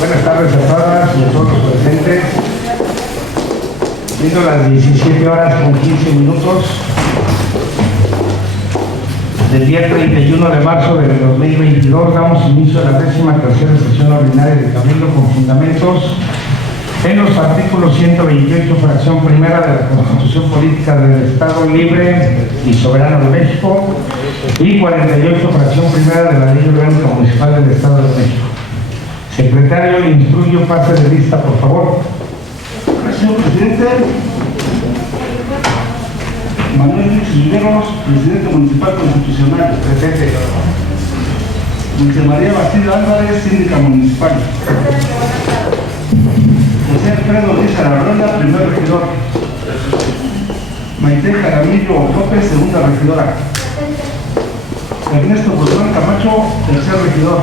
Buenas tardes a todas y a todos los presentes. Siendo las 17 horas con 15 minutos del día 31 de marzo del 2022, damos inicio a la 13ª sesión ordinaria de Cabildo con fundamentos en los artículos 128, fracción primera de la Constitución Política del Estado Libre y Soberano de México y 48, fracción primera de la Ley Orgánica Municipal del Estado de México. Secretario, le instruyo pase de lista, por favor. Señor presidente, Manuel Cisneros, presidente municipal constitucional. Presente. Dulce María Bastida Álvarez, síndica municipal. José Alfredo Díaz Arreola, primer regidor. Maite Jaramillo López, segunda regidora. Ernesto Guzmán Camacho, tercer regidor.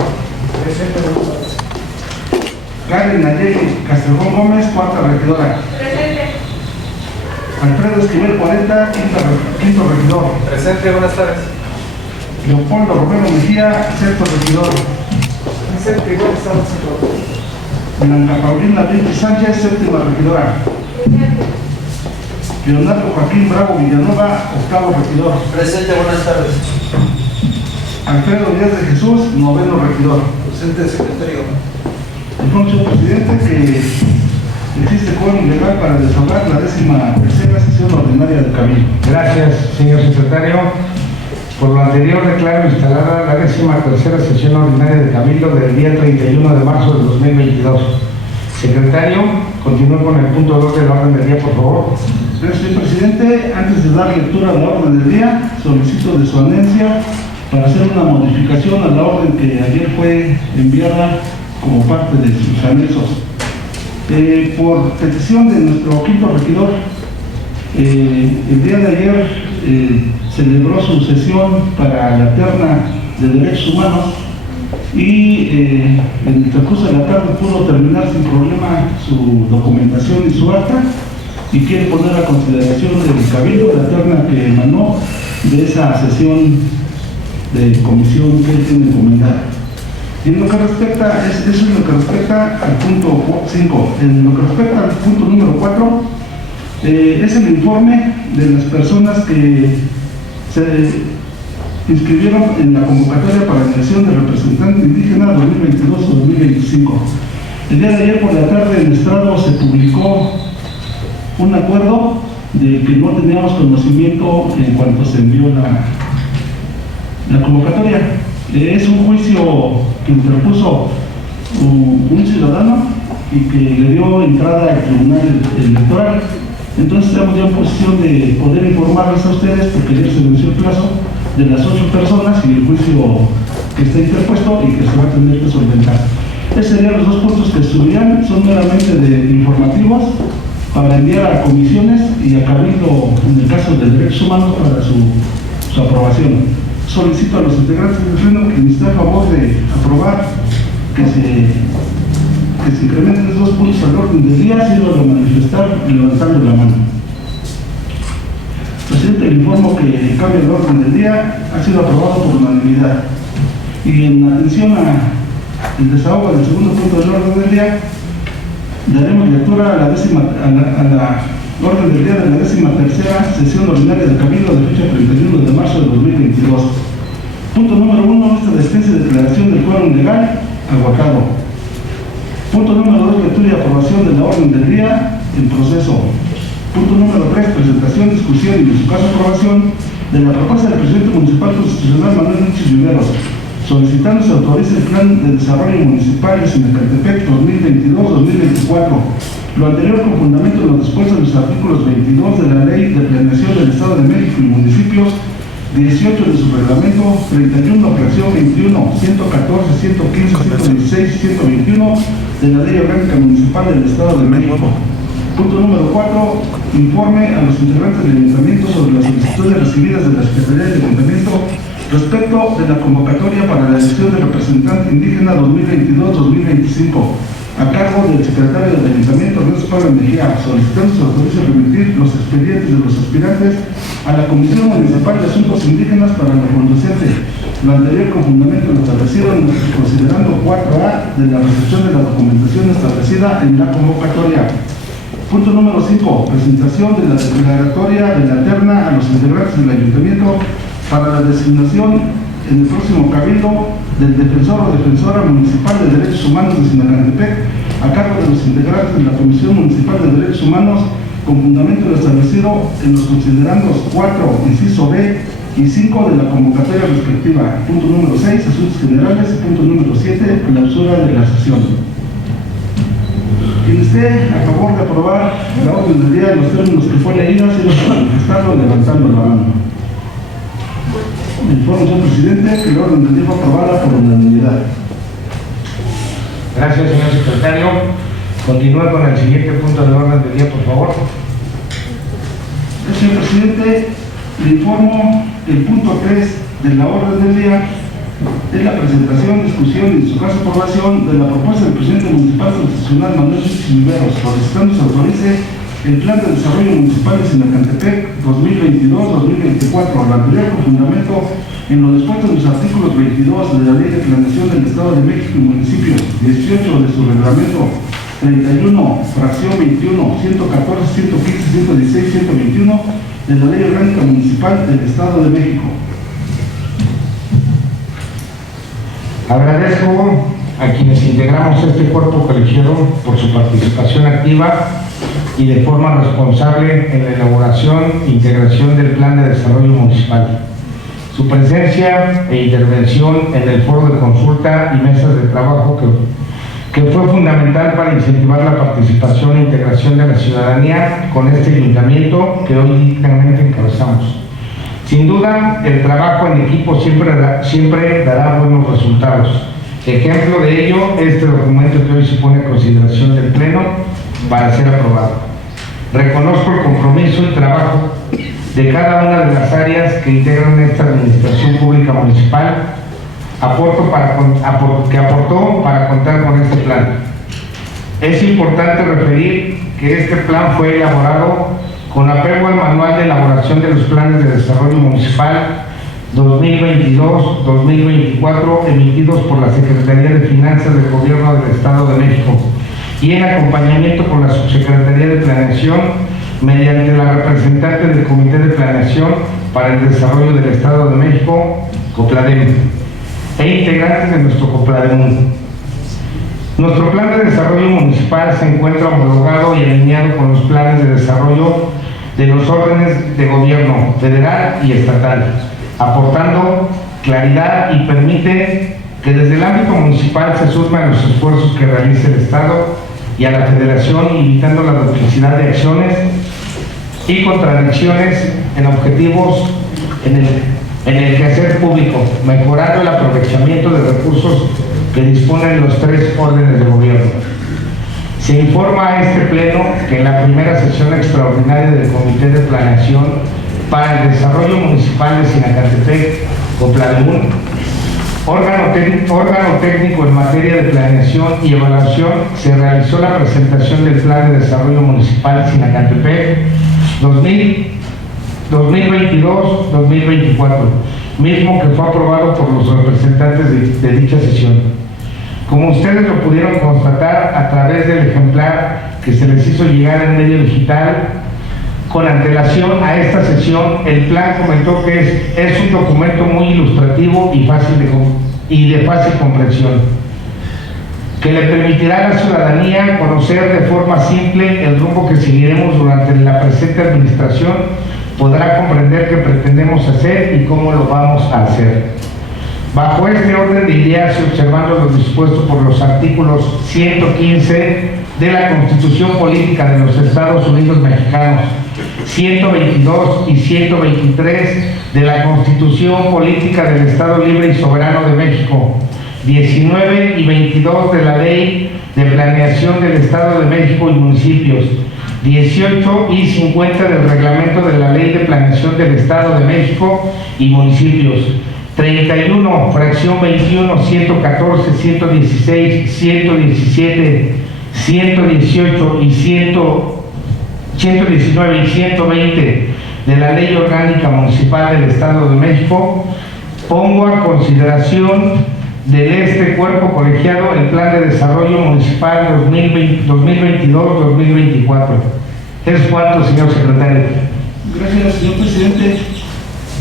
Karen Nayeli Castrejón Gómez, cuarta regidora. Presente. Alfredo Esquivel 40, quinto regidor. Presente, buenas tardes. Leopoldo Romero Mejía, sexto regidor. Presente, buenas tardes a todos. Blanca Paulina Vinci Sánchez, séptima regidora. Leonardo Joaquín Bravo Villanueva, octavo regidor. Presente, buenas tardes. Alfredo Díaz de Jesús, noveno regidor. Presente, secretario. Entonces, presidente, que existe quórum legal para desahogar la 13ª sesión ordinaria del Cabildo. Gracias, señor secretario. Por lo anterior, declaro instalada la 13ª sesión ordinaria de Cabildo del día 31 de marzo del 2022. Secretario, continúe con el punto 2 del orden del día, por favor. Gracias, señor presidente. Antes de dar lectura a la orden del día, solicito de su anuencia para hacer una modificación a la orden que ayer fue enviada como parte de sus anexos. Por petición de nuestro quinto regidor, el día de ayer celebró su sesión para la terna de derechos humanos y en el transcurso de la tarde pudo terminar sin problema su documentación y su acta y quiere poner a consideración del Cabildo la terna que emanó de esa sesión de comisión que él tiene encomendada. Y en lo que respecta, eso es lo que respecta al punto 5. En lo que respecta al punto número 4, es el informe de las personas que se inscribieron en la convocatoria para la elección de representante indígena 2022-2025. El día de ayer por la tarde en el Estrado se publicó un acuerdo de que no teníamos conocimiento en cuanto se envió la convocatoria. Es un juicio que interpuso un ciudadano y que le dio entrada al Tribunal Electoral. Entonces estamos ya en posición de poder informarles a ustedes, porque ayer se venció el plazo de las 8 personas y el juicio que está interpuesto y que se va a tener que solventar. Esos serían los dos puntos que subían, son meramente de informativos para enviar a comisiones y a Cabildo, en el caso de derechos humanos, para su aprobación. Solicito a los integrantes del pleno que me estén a favor de aprobar que se incrementen los dos puntos al orden del día, si lo de manifestar levantando la mano. Presidente, le informo que el cambio del orden del día ha sido aprobado por unanimidad. Y en atención al desahogo del segundo punto del orden del día, daremos lectura a la orden del día de la 13ª sesión ordinaria del Cabildo de fecha 31 de marzo de 2022. Punto número 1, esta defensa y declaración del quórum legal, aguardado. Punto número 2, lectura y aprobación de la orden del día en proceso. Punto número 3, presentación, discusión y en su caso aprobación de la propuesta del presidente municipal constitucional Manuel Níchez Riveros, solicitando se autorice el plan de desarrollo municipal de Sinacantepec 2022-2024. Lo anterior con fundamento en lo dispuesto en los artículos 22 de la Ley de Planeación del Estado de México y Municipios, 18 de su reglamento, 31, fracción 21, 114, 115, 116 y 121 de la Ley Orgánica Municipal del Estado de México. Punto número 4, informe a los integrantes del Ayuntamiento sobre las solicitudes recibidas de la Secretaría del Ayuntamiento respecto de la convocatoria para la elección de representante indígena 2022-2025. A cargo del secretario del Ayuntamiento, Ernesto Pablo Mejía, solicitando se autorice remitir los expedientes de los aspirantes a la Comisión Municipal de Asuntos Indígenas para la conducente lo anterior con fundamento en lo establecido en el considerando 4A de la recepción de la documentación establecida en la convocatoria. Punto número 5. Presentación de la declaratoria de la terna a los integrantes del ayuntamiento para la designación en el próximo cabildo del defensor o defensora municipal de derechos humanos de Sinacantepec a cargo de los integrantes de la Comisión Municipal de Derechos Humanos con fundamento en lo establecido en los considerandos 4, inciso B y 5 de la convocatoria respectiva. Punto número 6, asuntos generales. Punto número 7, clausura de la sesión. Quien esté a favor de aprobar la orden del día en los términos que fue leída, siga manifestando levantando la mano. Informo, señor presidente, que la orden del día fue aprobada por unanimidad. Gracias, señor secretario. Continúa con el siguiente punto de orden del día, por favor. Señor presidente, le informo que el punto 3 de la orden del día es la presentación, discusión y en su caso aprobación de la propuesta del presidente municipal constitucional Manuel Viveros, solicitando se autorice el Plan de Desarrollo Municipal de Sinacantepec 2022-2024, lo anterior con fundamento en lo dispuesto en los artículos 22 de la Ley de Planeación del Estado de México y Municipios, 18 de su reglamento, 31, fracción 21, 114, 115, 116, 121 de la Ley Orgánica Municipal del Estado de México. Agradezco a quienes integramos este cuerpo colegiado por su participación activa y de forma responsable en la elaboración e integración del Plan de Desarrollo Municipal. Su presencia e intervención en el foro de consulta y mesas de trabajo que fue fundamental para incentivar la participación e integración de la ciudadanía con este ayuntamiento que hoy dignamente encabezamos. Sin duda, el trabajo en equipo siempre dará buenos resultados. Ejemplo de ello, este documento que hoy se pone a consideración del Pleno para ser aprobado. Reconozco el compromiso y trabajo de cada una de las áreas que integran esta administración pública municipal, que aportó para contar con este plan. Es importante referir que este plan fue elaborado con apego al Manual de Elaboración de los Planes de Desarrollo Municipal 2022-2024 emitidos por la Secretaría de Finanzas del Gobierno del Estado de México y en acompañamiento con la Subsecretaría de Planeación mediante la representante del Comité de Planeación para el Desarrollo del Estado de México, COPLADEM, e integrantes de nuestro COPLADEM. Nuestro plan de desarrollo municipal se encuentra homologado y alineado con los planes de desarrollo de los órdenes de gobierno federal y estatal, aportando claridad y permite que desde el ámbito municipal se sumen los esfuerzos que realiza el Estado y a la Federación, evitando la duplicidad de acciones y contradicciones en objetivos en el quehacer público, mejorando el aprovechamiento de recursos que disponen los tres órdenes de gobierno. Se informa a este Pleno que en la primera sesión extraordinaria del Comité de Planeación para el Desarrollo Municipal de Sinacantepec, COPLADEM, órgano técnico en materia de planeación y evaluación, se realizó la presentación del Plan de Desarrollo Municipal Sinacantepec 2022-2024, mismo que fue aprobado por los representantes de dicha sesión. Como ustedes lo pudieron constatar a través del ejemplar que se les hizo llegar en medio digital, con antelación a esta sesión, el plan comentó que es un documento muy ilustrativo y de fácil comprensión, que le permitirá a la ciudadanía conocer de forma simple el rumbo que seguiremos durante la presente administración, podrá comprender qué pretendemos hacer y cómo lo vamos a hacer. Bajo este orden de ideas y observando lo dispuesto por los artículos 115 de la Constitución Política de los Estados Unidos Mexicanos, 122 y 123 de la Constitución Política del Estado Libre y Soberano de México, 19 y 22 de la Ley de Planeación del Estado de México y Municipios, 18 y 50 del Reglamento de la Ley de Planeación del Estado de México y Municipios, 31, fracción 21, 114, 116, 117, 118 y 119 y 120 de la Ley Orgánica Municipal del Estado de México, pongo a consideración de este cuerpo colegiado el Plan de Desarrollo Municipal 2022-2024. ¿Es cuánto, señor secretario? Gracias, señor presidente.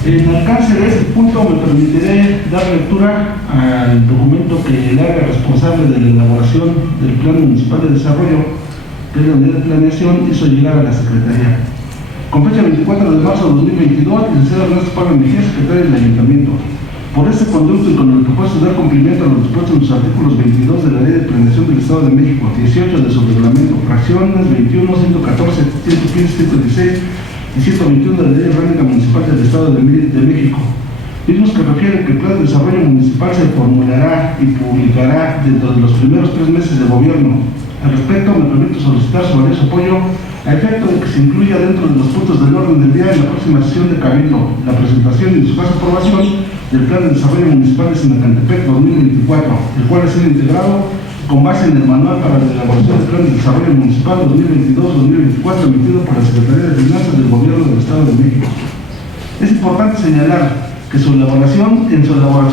En alcance de este punto me permitiré dar lectura al documento que el área responsable de la elaboración del Plan Municipal de Desarrollo, que es la unidad de planeación, hizo llegar a la Secretaría. Con fecha 24 de marzo de 2022, el licenciado Ernesto Pablo Mejía, secretario del Ayuntamiento. Por este conducto y con el propósito de dar cumplimiento a los dispuestos en los artículos 22 de la Ley de Planeación del Estado de México, 18 de su reglamento, fracciones 21, 114, 115, 116 y 121 de la Ley Orgánica Municipal del Estado de México, mismos que refieren que el Plan de Desarrollo Municipal se formulará y publicará dentro de los primeros 3 meses de gobierno. Al respecto, me permito solicitar su valioso apoyo a efecto de que se incluya dentro de los puntos del orden del día en la próxima sesión de Cabildo la presentación y en su caso aprobación del Plan de Desarrollo Municipal de Sinacantepec 2024, el cual ha sido integrado con base en el Manual para la elaboración del Plan de Desarrollo Municipal 2022-2024 emitido por la Secretaría de Finanzas del Gobierno del Estado de México. Es importante señalar que en su elaboración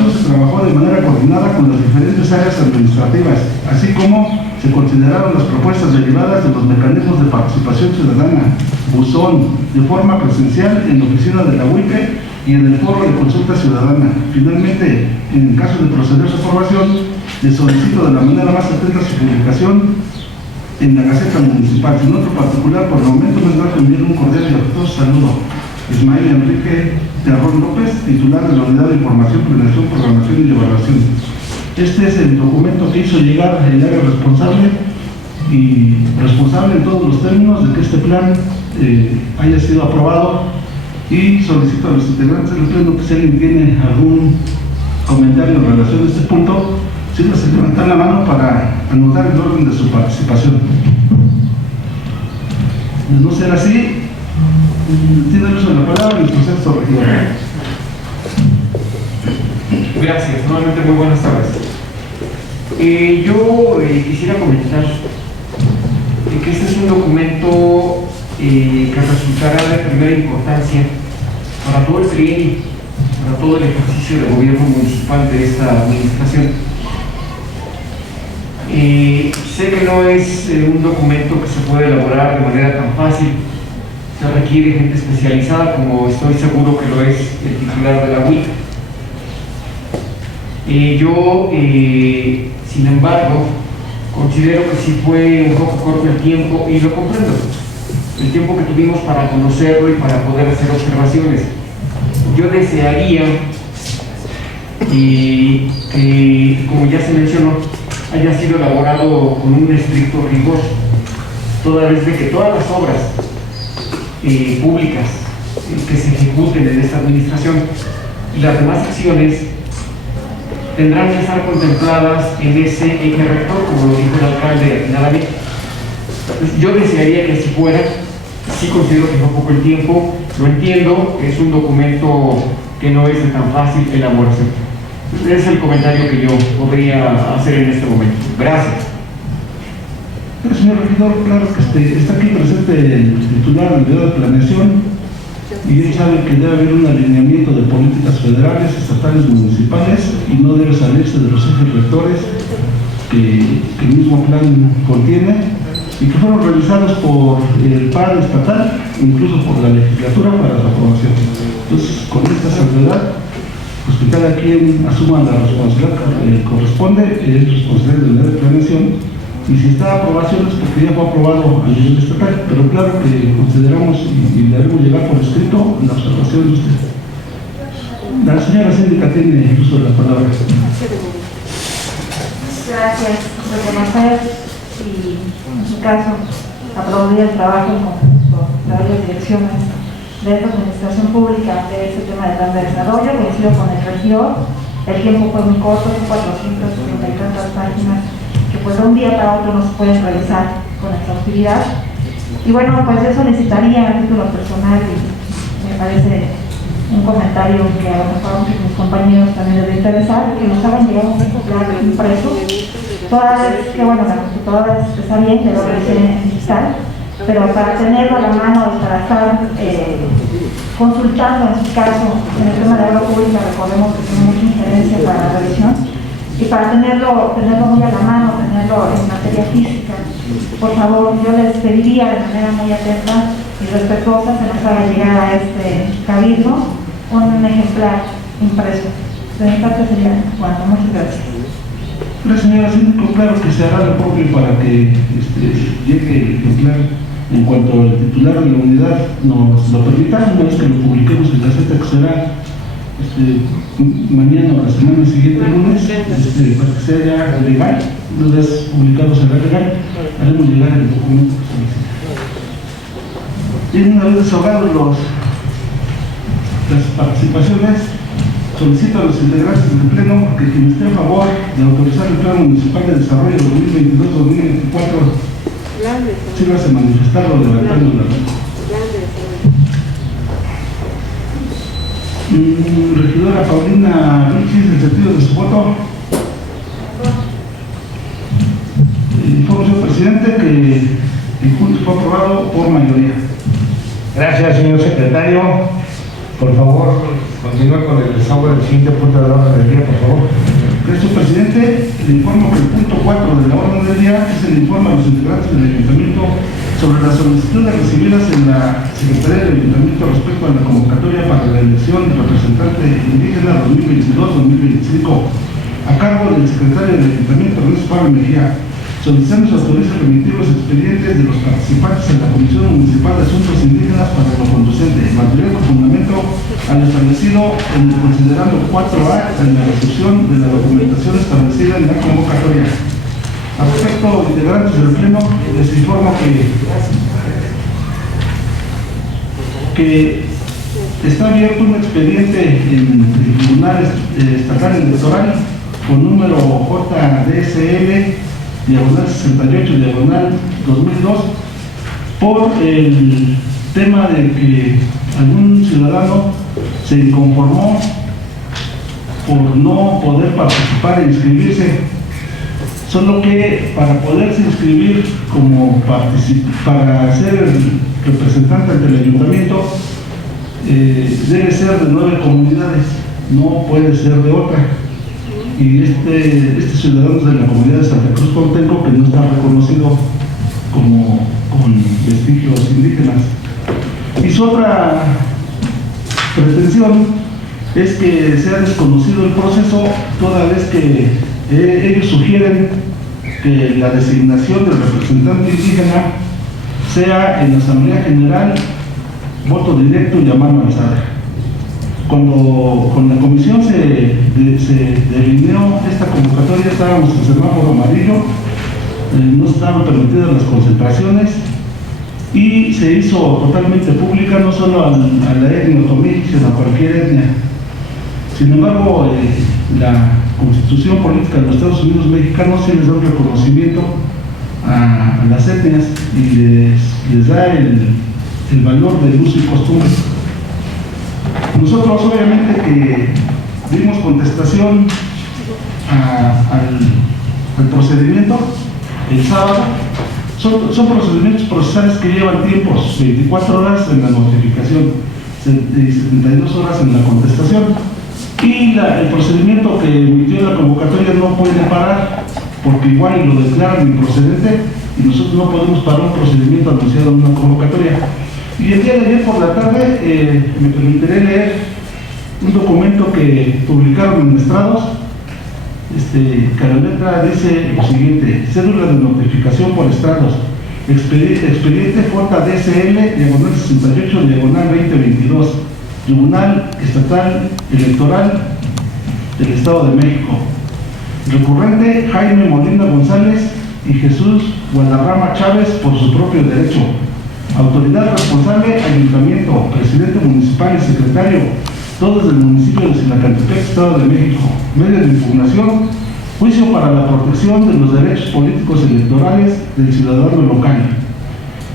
se trabajó de manera coordinada con las diferentes áreas administrativas, así como se consideraron las propuestas derivadas de los mecanismos de participación ciudadana, buzón, de forma presencial en la oficina de la UIPE y en el foro de consulta ciudadana. Finalmente, en el caso de proceder a su aprobación, le solicito de la manera más atenta su publicación en la Gaceta Municipal. Sin otro particular, por el momento me da enviar un cordial y afectuoso saludo. Ismael Enrique Terrón López, titular de la Unidad de Información, Planeación, Programación y Evaluación. Este es el documento que hizo llegar el área responsable y responsable en todos los términos de que este plan haya sido aprobado, y solicito a los integrantes del pleno que si alguien tiene algún comentario en relación a este punto, sírvase levantar la mano para anotar el orden de su participación. De no ser así, tiene el uso de la palabra el proceso regidor. Gracias, nuevamente muy buenas tardes. Yo quisiera comentar que este es un documento que resultará de primera importancia para todo el trienio, para todo el ejercicio de gobierno municipal de esta administración. Sé que no es un documento que se puede elaborar de manera tan fácil, se requiere gente especializada, como estoy seguro que lo es el titular de la UIC. Sin embargo, considero que sí fue un poco corto el tiempo, y lo comprendo, el tiempo que tuvimos para conocerlo y para poder hacer observaciones. Yo desearía que, como ya se mencionó, haya sido elaborado con un estricto rigor, toda vez de que todas las obras públicas que se ejecuten en esta administración y las demás acciones tendrán que estar contempladas en ese eje rector, como lo dijo el alcalde finalmente. Yo desearía que así fuera. Sí considero que fue poco el tiempo, lo entiendo, que es un documento que no es de tan fácil elaboración. Ese es el comentario que yo podría hacer en este momento. Gracias. Señor regidor, claro que está aquí presente el titular de la Unidad de Planeación, y él sabe que debe haber un alineamiento de políticas federales, estatales, municipales, y no debe salirse de los ejes rectores que el mismo plan contiene, y que fueron revisados por el PAN estatal, incluso por la legislatura para su aprobación. Entonces, con esta salvedad, pues que cada quien asuma la responsabilidad que corresponde, es responsabilidad de la Unidad de Planeación, y si está a aprobación es porque ya fue aprobado a nivel estatal, pero claro que consideramos y le haremos llegar por escrito la observación de usted. La señora síndica tiene el uso de la palabra. Gracias. Reconocer y, en su caso, aplaudir el trabajo con varias direcciones de esta administración pública de este tema del plan de desarrollo. Coincido con el regidor, el tiempo fue muy corto, son 470 y tantas páginas que pues de un día para otro no se pueden realizar con exhaustividad. Y bueno, pues yo solicitaría a título personal, y me parece un comentario que a lo mejor a muchos de mis compañeros también les debe interesar, que nos hagan llegar un ejemplar impreso, toda vez que bueno, la computadora está bien, que lo realicen en digital, pero para tenerlo a la mano y para estar consultando en su caso en el tema de obra pública. Recordemos que tiene mucha injerencia para la revisión y para tenerlo muy a la mano, tenerlo en materia física. Por favor, yo les pediría de manera muy atenta y respetuosa se nos haga llegar a este cabildo un ejemplar impreso. De mi parte sería cuanto. Muchas gracias. Gracias, señora Síndico. Claro que se hará lo propio para que llegue el ejemplar en cuanto el titular de la unidad nos lo permita, una vez que lo publiquemos en la Gaceta, que será mañana o la semana siguiente, lunes, para que sea legal. Una vez publicado será legal, haremos llegar el documento que solicita. Y una vez desahogados las participaciones, solicito a los integrantes del Pleno que quien esté a favor de autorizar el Plan Municipal de Desarrollo 2022-2024 sírvase manifestarlo levantando la mano. Regidora Paulina Vilchis, en sentido de su voto. Informo, señor presidente, que el punto fue aprobado por mayoría. Gracias, señor secretario. Por favor, continúe con el desahogo del siguiente punto de la orden del día, por favor. Gracias, presidente. Le informo que el punto 4 de la orden del día es el informe a los integrantes del Ayuntamiento sobre las solicitudes recibidas en la Secretaría del Ayuntamiento respecto a la convocatoria para la elección de representante indígena 2022-2025 a cargo del secretario del Ayuntamiento, Ernesto Pablo Mejía, solicitando se autorice a remitir los expedientes de los participantes en la Comisión Municipal de Asuntos Indígenas para lo conducente, material con fundamento al establecido en el considerando 4A en la recepción de la documentación establecida en la convocatoria. Al respecto, integrantes del Pleno, les informo que está abierto un expediente en el Tribunal Estatal Electoral con número JDSL diagonal 68 diagonal 2002 por el tema de que algún ciudadano se inconformó por no poder participar e inscribirse, solo que para poderse inscribir para ser el representante ante el ayuntamiento debe ser de 9 comunidades, no puede ser de otra. Y este ciudadano es de la comunidad de Santa Cruz Cuauhtémoc, que no está reconocido con vestigios indígenas. Y su otra pretensión es que sea desconocido el proceso, toda vez que ellos sugieren que la designación del representante indígena sea en la Asamblea General, voto directo y a mano alzada. Cuando la comisión se delineó esta convocatoria, estábamos en semáforo amarillo, no estaban permitidas las concentraciones y se hizo totalmente pública, no solo a la etnia otomí, sino a cualquier etnia. Sin embargo, la Constitución Política de los Estados Unidos Mexicanos sí les da un reconocimiento a las etnias y les da el valor del uso y costumbre. Nosotros obviamente que dimos contestación al procedimiento el sábado. Son procedimientos procesales que llevan tiempos, 24 horas en la notificación y 72 horas en la contestación. Y el procedimiento que emitió la convocatoria no puede parar, porque igual lo declaran improcedente y nosotros no podemos parar un procedimiento anunciado en una convocatoria. Y el día de ayer por la tarde me permitiré leer un documento que publicaron en Estrados, que la letra dice lo siguiente: cédula de notificación por Estrados, expediente JDSL, diagonal 68, diagonal 2022, Tribunal Estatal Electoral del Estado de México. Recurrente Jaime Molina González y Jesús Guadarrama Chávez por su propio derecho. Autoridad responsable, ayuntamiento, presidente municipal y secretario, todos del municipio de Sinacantepec, Estado de México. Medio de impugnación, juicio para la protección de los derechos políticos electorales del ciudadano local.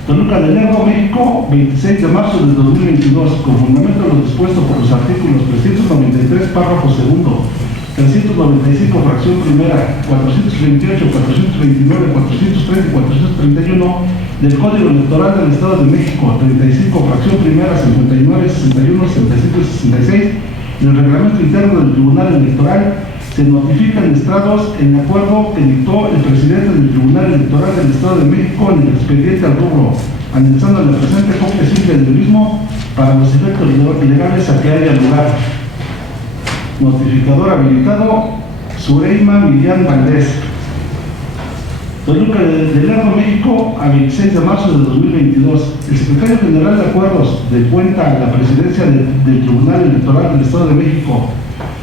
Toluca del Lerdo, México, 26 de marzo del 2022, con fundamento en lo dispuesto por los artículos 393, párrafo segundo, 395, fracción primera, 428, 429, 430 y 431 del Código Electoral del Estado de México, 35, fracción primera, 59, 61, 65 y 66 del Reglamento Interno del Tribunal Electoral, se notifican estrados en acuerdo que dictó el presidente del Tribunal Electoral del Estado de México en el expediente al rubro, anexando la presente copia simple del mismo para los efectos legales a que haya lugar. Notificador habilitado, Sureima Millán Valdés. Toluca de Lerdo, México, a 26 de marzo de 2022. El secretario general de Acuerdos de cuenta a la presidencia del Tribunal Electoral del Estado de México,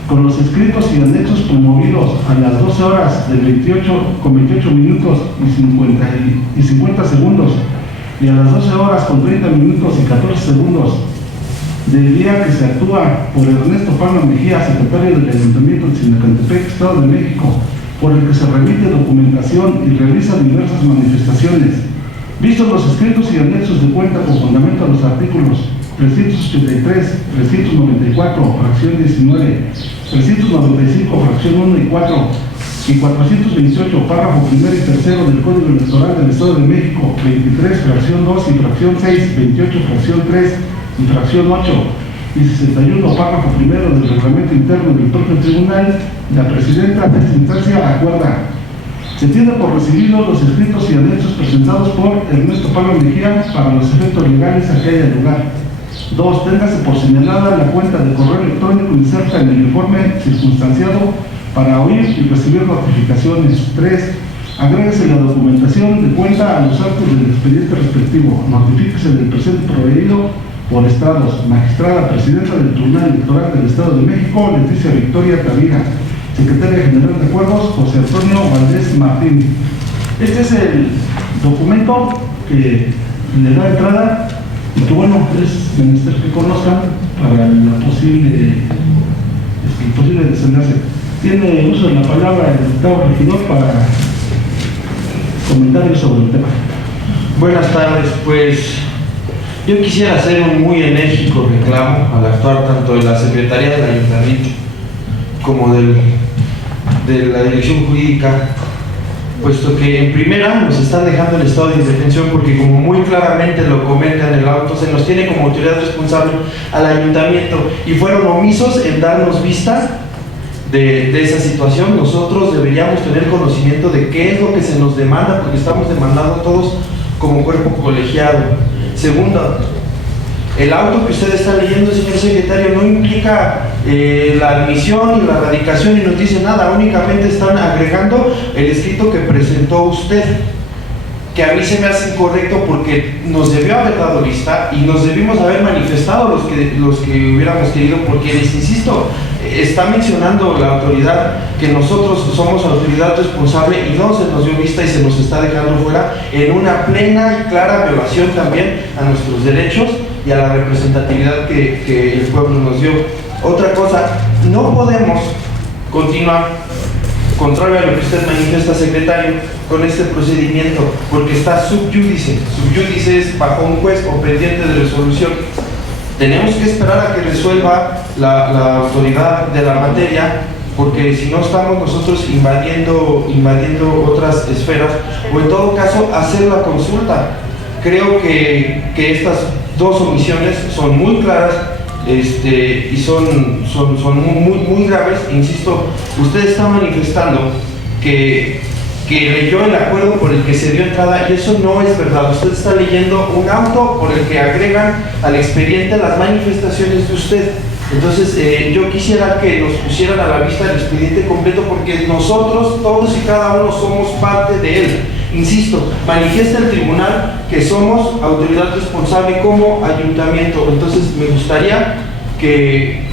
con los escritos y anexos promovidos a las 12 horas del 28 minutos y 50 segundos y a las 12 horas con 30 minutos y 14 segundos del día que se actúa por Ernesto Palma Mejía, secretario del Ayuntamiento de Sinacantepec, Estado de México, por el que se remite documentación y realiza diversas manifestaciones. Vistos los escritos y anexos de cuenta con fundamento a los artículos 383, 394, fracción 19, 395, fracción 1 y 4, y 428, párrafo primero y tercero del Código Electoral del Estado de México, 23, fracción 2 y fracción 6, 28, fracción 3 y fracción 8, y 61, párrafo primero del Reglamento Interno del propio Tribunal, la Presidenta de esta instancia acuerda: se tiene por recibidos los escritos y anexos presentados por Ernesto Palma Mejía para los efectos legales a que haya lugar. 2. Téngase por señalada la cuenta de correo electrónico inserta en el informe circunstanciado para oír y recibir notificaciones. 3. Agréguese la documentación de cuenta a los actos del expediente respectivo. Notifíquese del presente proveído por estados. Magistrada Presidenta del Tribunal Electoral del Estado de México, Leticia Victoria Tavira. Secretaria General de Acuerdos, José Antonio Valdés Martín. Este es el documento que le da entrada y que, bueno, es menester que conozcan para el posible desenlace. Tiene uso de la palabra el diputado regidor para comentarios sobre el tema. Buenas tardes, pues yo quisiera hacer un muy enérgico reclamo al actuar tanto de la Secretaría del Ayuntamiento como de la Dirección Jurídica, puesto que en primera nos están dejando el estado de indefensión porque, como muy claramente lo comenta en el auto, se nos tiene como autoridad responsable al Ayuntamiento y fueron omisos en darnos vista de esa situación. Nosotros deberíamos tener conocimiento de qué es lo que se nos demanda, porque estamos demandando todos como cuerpo colegiado. Segundo, el auto que usted está leyendo, señor secretario, no implica la admisión y la radicación y nos dice nada, únicamente están agregando el escrito que presentó usted, que a mí se me hace incorrecto porque nos debió haber dado vista y nos debimos haber manifestado los que hubiéramos querido, porque les insisto, está mencionando la autoridad que nosotros somos autoridad responsable y no se nos dio vista y se nos está dejando fuera en una plena y clara violación también a nuestros derechos y a la representatividad que el pueblo nos dio. Otra cosa, no podemos continuar, contrario a lo que usted manifiesta, secretario, con este procedimiento, porque está sub judice. Sub judice es bajo un juez o pendiente de resolución. Tenemos que esperar a que resuelva la autoridad de la materia, porque si no estamos nosotros invadiendo otras esferas, o en todo caso hacer la consulta. Creo que estas dos omisiones son muy claras y son muy graves. Insisto, usted está manifestando que leyó el acuerdo por el que se dio entrada, y eso no es verdad. Usted está leyendo un auto por el que agregan al expediente las manifestaciones de usted. Entonces yo quisiera que nos pusieran a la vista el expediente completo, porque nosotros todos y cada uno somos parte de él. Insisto, manifiesta el tribunal que somos autoridad responsable como ayuntamiento. Entonces me gustaría que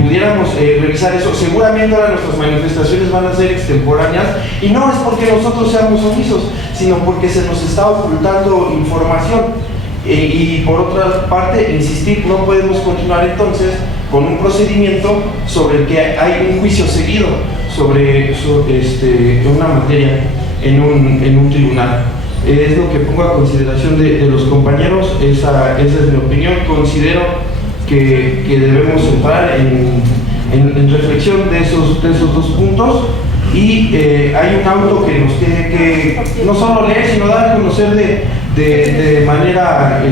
pudiéramos revisar eso. Seguramente ahora nuestras manifestaciones van a ser extemporáneas, y no es porque nosotros seamos omisos, sino porque se nos está ocultando información. Y por otra parte, insistir, no podemos continuar entonces con un procedimiento sobre el que hay un juicio seguido sobre una materia en un tribunal. Es lo que pongo a consideración de los compañeros. Esa es mi opinión. Considero que debemos entrar en reflexión de esos dos puntos. Y hay un auto que nos tiene que no solo leer, sino dar a conocer de manera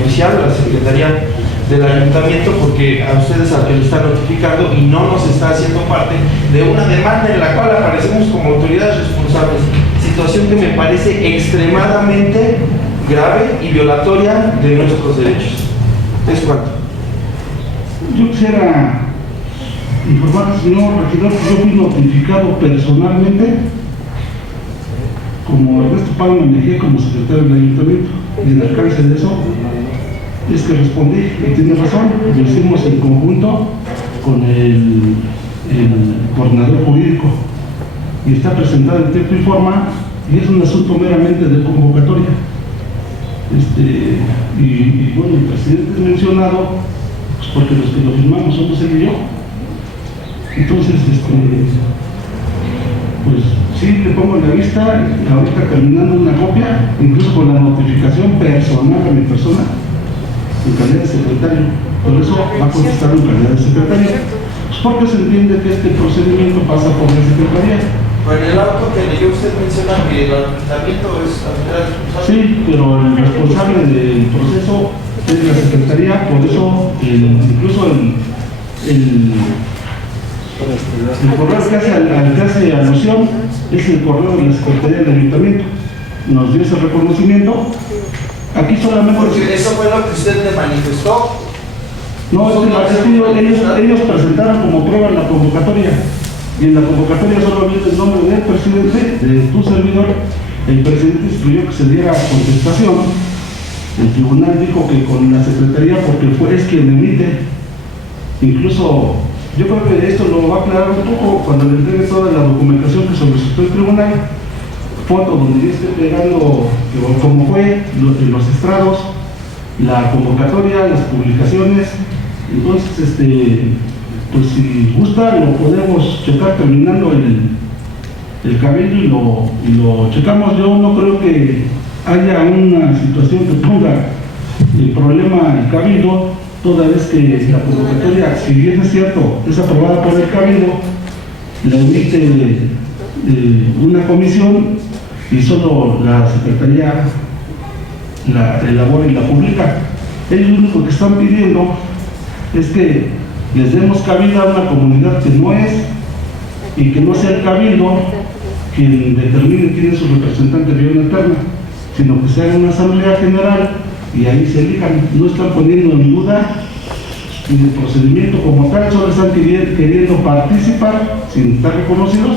oficial a la Secretaría del Ayuntamiento, porque a ustedes a que lo están notificando y no nos está haciendo parte de una demanda en la cual aparecemos como autoridades responsables, situación que me parece extremadamente grave y violatoria de nuestros derechos. ¿Es cuánto? Yo quisiera informar al señor regidor que yo fui notificado personalmente como Ernesto Palma Mejía como secretario del Ayuntamiento, y el alcance de eso es que respondí, y tiene razón, lo hicimos en conjunto con el coordinador jurídico y está presentado en tiempo y forma, y es un asunto meramente de convocatoria. Y bueno, el presidente es mencionado pues porque los que lo firmamos somos él y yo. Entonces, pues sí, le pongo en la vista, ahorita terminando una copia, incluso con la notificación personal a mi persona, en calidad de secretario. Por eso va a contestar en calidad de secretario. Pues porque se entiende que este procedimiento pasa por la secretaría. Bueno, el auto que leyó usted menciona que el ayuntamiento es responsable. Sí, pero el responsable del proceso es la secretaría, por eso incluso el correo que hace alusión es el correo de la Secretaría del Ayuntamiento. Nos dio ese reconocimiento. Aquí solamente... Porque eso fue lo que usted le manifestó. No, ellos presentaron como prueba la convocatoria. Y en la convocatoria solo viene el nombre del presidente, de tu servidor. El presidente instruyó que se diera contestación. El tribunal dijo que con la Secretaría, porque es quien emite. Incluso... yo creo que esto lo va a aclarar un poco cuando le entregue toda la documentación que solicitó el tribunal, foto donde yo esté pegando cómo fue, los estrados, la convocatoria, las publicaciones. Entonces, pues si gusta, lo podemos checar terminando el cabildo y lo checamos. Yo no creo que haya una situación que ponga el problema el cabildo, toda vez que la convocatoria, si bien es cierto, es aprobada por el cabildo, la emite una comisión y solo la Secretaría la elabora y la publica. Ellos lo único que están pidiendo es que les demos cabida a una comunidad que no es, y que no sea el cabildo quien determine quién es su representante vía alterna, sino que sea una asamblea general y ahí se elijan. No están poniendo en duda el procedimiento como tal, solo están queriendo participar sin estar reconocidos,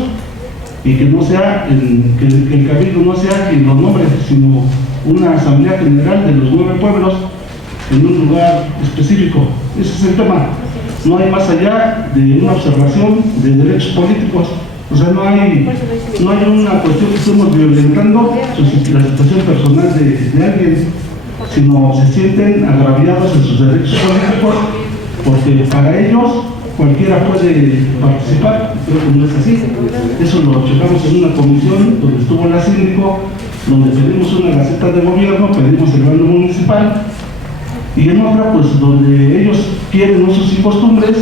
y que no sea que el cabildo no sea quien los nombre, sino una asamblea general de los 9 pueblos en un lugar específico. Ese es el tema. No hay más allá de una observación de derechos políticos. O sea, no hay una cuestión que estemos violentando la situación personal de alguien, sino se sienten agraviados en sus derechos políticos, porque para ellos cualquiera puede participar. Creo que no es así. Eso lo checamos en una comisión donde estuvo la síndico, donde pedimos una gaceta de gobierno, pedimos el bando municipal, y en otra, pues donde ellos quieren usos y costumbres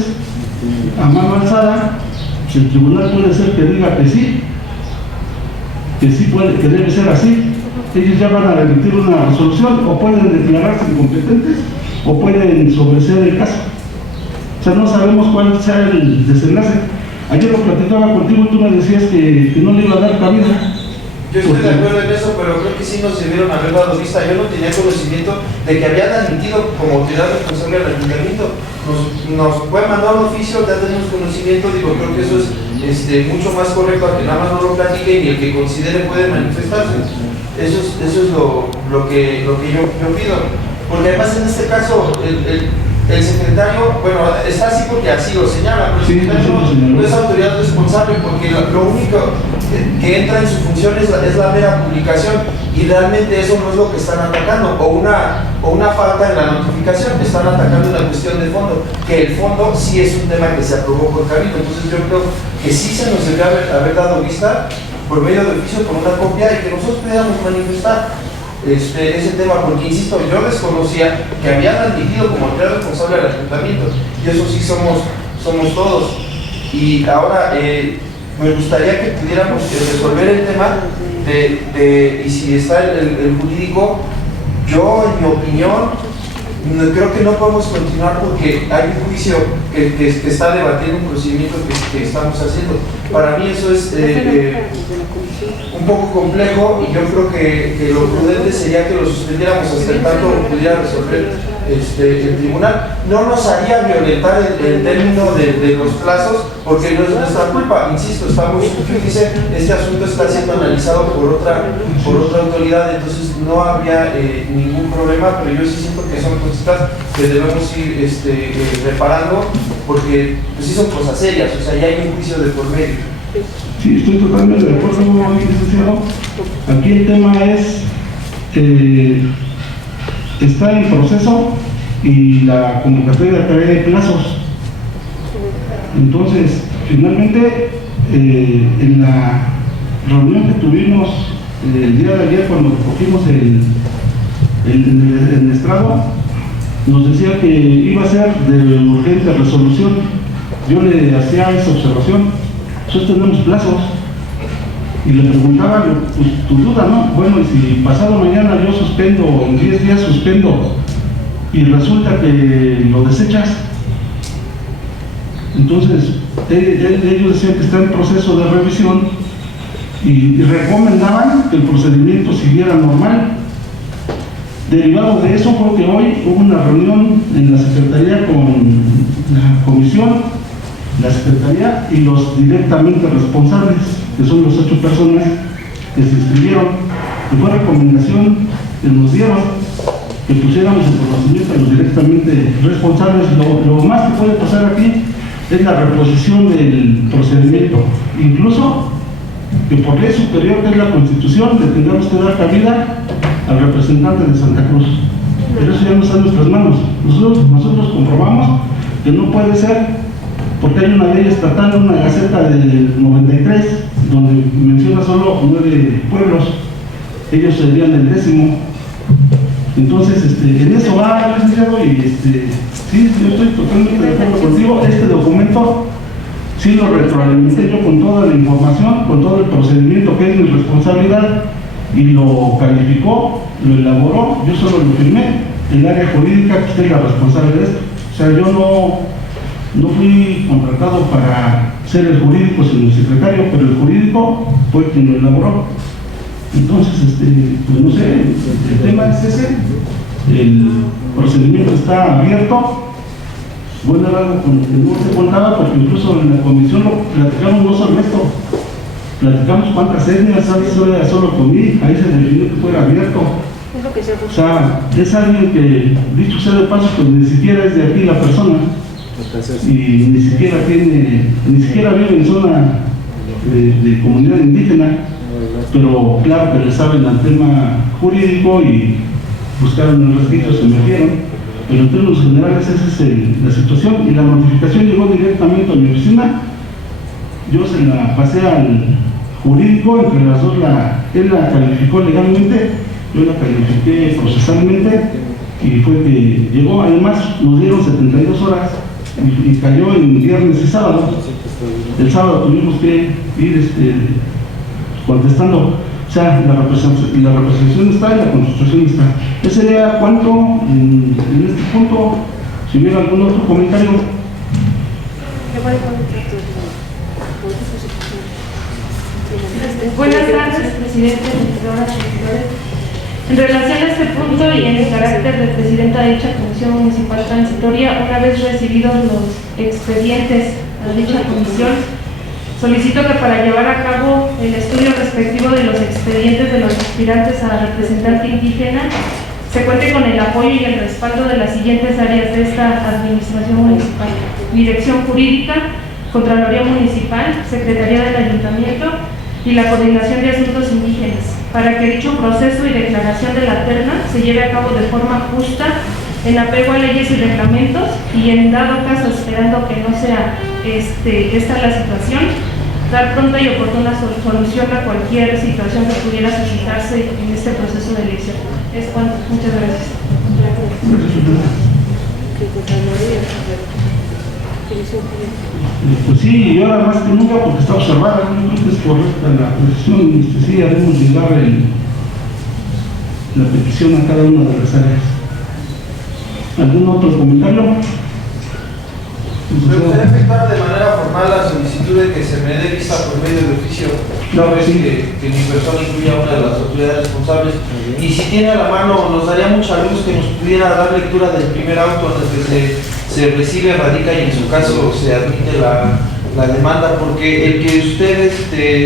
a mano alzada. El tribunal puede ser que diga que sí puede, que debe ser así. Ellos ya van a emitir una resolución, o pueden declararse incompetentes, o pueden sobreseer el caso. O sea, no sabemos cuál sea el desenlace. Ayer lo platicaba contigo y tú me decías que no le iba a dar cabida. Yo estoy de acuerdo en eso, pero creo que sí nos debieron haber dado vista. Yo no tenía conocimiento de que habían admitido como autoridad responsable al ayuntamiento. Nos pueden mandar un oficio, ya tenemos conocimiento. Digo, creo que eso es mucho más correcto a que nada más no lo platiquen, y el que considere puede manifestarse. Eso es lo que yo pido. Porque además en este caso el secretario, bueno, está así porque así lo señala, pero el secretario no es autoridad responsable, porque lo único que entra en su función es la mera publicación, y realmente eso no es lo que están atacando, o una falta en la notificación. Están atacando una cuestión de fondo, que el fondo sí es un tema que se aprobó por cabildo. Entonces yo creo que sí se nos debe haber dado vista por medio de oficio, con una copia, y que nosotros pudiéramos manifestar ese tema, porque insisto, yo desconocía que habían admitido como autoridad responsable al ayuntamiento, y eso sí somos somos todos. Y ahora me gustaría que pudiéramos resolver el tema y si está el jurídico. Yo, en mi opinión, creo que no podemos continuar porque hay un juicio que está debatiendo un procedimiento que estamos haciendo. Para mí eso es un poco complejo y yo creo que lo prudente sería que lo suspendiéramos hasta el tanto lo pudiera resolver el tribunal. No nos haría violentar el término de los plazos porque no es nuestra culpa. Insisto, estamos este asunto está siendo analizado por otra autoridad, entonces no habría ningún problema, pero yo sí siento que son cositas que debemos ir reparando porque pues sí son cosas serias, o sea, ya hay un juicio de por medio. Sí, estoy totalmente de acuerdo, licenciado. Aquí el tema es está en proceso y la convocatoria trae plazos. Entonces, finalmente, en la reunión que tuvimos el día de ayer cuando recogimos el estrado, nos decía que iba a ser de urgente resolución. Yo le hacía esa observación, nosotros tenemos plazos, y le preguntaba, pues tu duda, ¿no? Bueno, y si pasado mañana yo suspendo, o en 10 días suspendo, y resulta que lo desechas, entonces ellos decían que está en proceso de revisión y recomendaban que el procedimiento siguiera normal. Derivado de eso fue que hoy hubo una reunión en la Secretaría con la Comisión, la Secretaría y los directamente responsables, que son los 8 personas que se inscribieron, y fue recomendación que nos dieron que pusiéramos en conocimiento a los directamente responsables. Lo más que puede pasar aquí es la reposición del procedimiento, incluso que por ley superior, que es la Constitución, le tendremos que dar cabida al representante de Santa Cruz, pero eso ya no está en nuestras manos. Nosotros comprobamos que no puede ser, porque hay una ley estatal, una gaceta del 93, donde menciona solo 9 pueblos, ellos serían el 10º. Entonces, en eso va, licenciado, y sí, yo estoy totalmente de acuerdo contigo. Este documento sí lo retroalimenté yo con toda la información, con todo el procedimiento que es mi responsabilidad, y lo calificó, lo elaboró, yo solo lo firmé. El área jurídica, que usted es la responsable de esto. O sea, yo no fui contratado para ser el jurídico, sino el secretario, pero el jurídico fue quien lo elaboró. Entonces, pues no sé, el tema es ese, el procedimiento está abierto. Bueno, era algo con lo que no se contaba, porque incluso en la comisión lo platicamos, no solo esto, platicamos cuántas etnias, solo comí, ahí se definió que fuera abierto. O sea, es alguien que, dicho sea de paso, pues ni siquiera es de aquí la persona, y ni siquiera vive en zona de comunidad indígena, pero claro que le saben al tema jurídico y buscaron el registro, se metieron, pero en términos generales esa es la situación. Y la notificación llegó directamente a mi oficina, yo se la pasé al jurídico, entre las dos él la calificó legalmente, yo la califiqué procesalmente, y fue que llegó. Además nos dieron 72 horas y cayó en viernes y sábado. El sábado tuvimos que ir contestando. O sea, la representación está y la constitución está. Ese sería cuánto en este punto. Si hubiera algún otro comentario. Buenas tardes, presidente, administradoras y administradores. En relación a este punto y en el carácter de presidenta de dicha Comisión Municipal Transitoria, una vez recibidos los expedientes a dicha comisión, solicito que para llevar a cabo el estudio respectivo de los expedientes de los aspirantes a representante indígena, se cuente con el apoyo y el respaldo de las siguientes áreas de esta administración municipal: Dirección Jurídica, Contraloría Municipal, Secretaría del Ayuntamiento y la Coordinación de Asuntos Indígenas, para que dicho proceso y declaración de la terna se lleve a cabo de forma justa, en apego a leyes y reglamentos, y en dado caso, esperando que no sea esta la situación, dar pronta y oportuna solución a cualquier situación que pudiera suscitarse en este proceso de elección. Es cuanto. Muchas gracias. Pues sí, y ahora más que nunca porque está observada, yo creo que es correcta la posición, sí, haremos llegar la petición a cada una de las áreas. ¿Algún otro comentario? Me gustaría efectuar de manera formal la solicitud de que se me dé vista por medio de oficio, una vez que mi persona incluya a una de las autoridades responsables. Y si tiene a la mano, nos daría mucha luz que nos pudiera dar lectura del primer auto en el que se recibe, radica y en su caso se admite la demanda, porque el que usted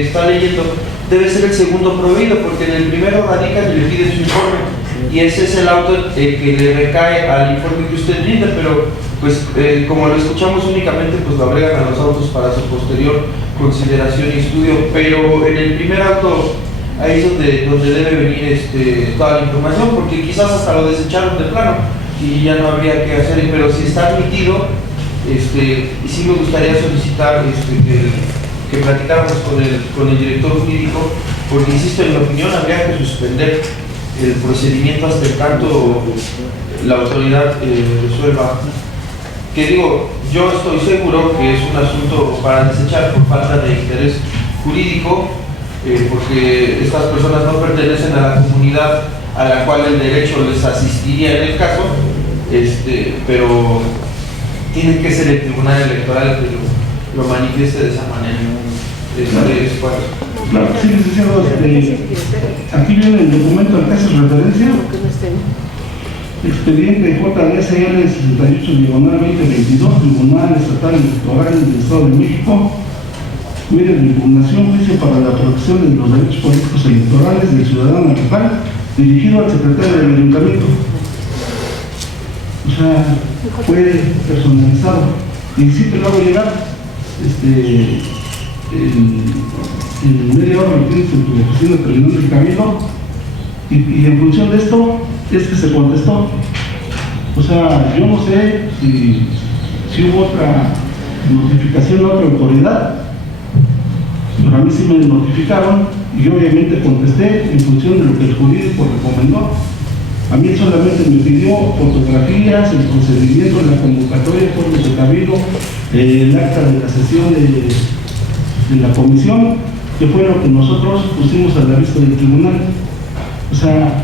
está leyendo debe ser el segundo proveído, porque en el primero radica y le pide su informe. Y ese es el auto que le recae al informe que usted brinda, pero pues como lo escuchamos únicamente, pues lo agregan a los autos para su posterior consideración y estudio, pero en el primer auto ahí es donde debe venir toda la información, porque quizás hasta lo desecharon de plano y ya no habría que hacer, pero si está admitido, sí me gustaría solicitar que platicáramos con el director jurídico, porque insisto, en mi opinión habría que suspender el procedimiento hasta el tanto la autoridad resuelva. Que digo, yo estoy seguro que es un asunto para desechar por falta de interés jurídico, porque estas personas no pertenecen a la comunidad a la cual el derecho les asistiría en el caso, pero tiene que ser el Tribunal Electoral que lo manifieste de esa manera. Claro, sí, licenciado, aquí viene el documento al que hace referencia. Expediente JDSL 68/2022, Tribunal Estatal Electoral del Estado de México. Mire, de impugnación, juicio para la protección de los derechos políticos electorales del ciudadano local, dirigido al secretario del Ayuntamiento. O sea, fue personalizado. Y sí te lo hago llegar, en media hora lo tienes en tu oficina terminando el camino, y en función de esto es que se contestó. O sea, yo no sé si hubo otra notificación a otra autoridad, pero a mí sí me notificaron y obviamente contesté en función de lo que el jurídico recomendó. A mí solamente me pidió fotografías, el procedimiento de la convocatoria, formas de cabildo, el acta de la sesión de la comisión, que fue lo que nosotros pusimos a la vista del tribunal. O sea,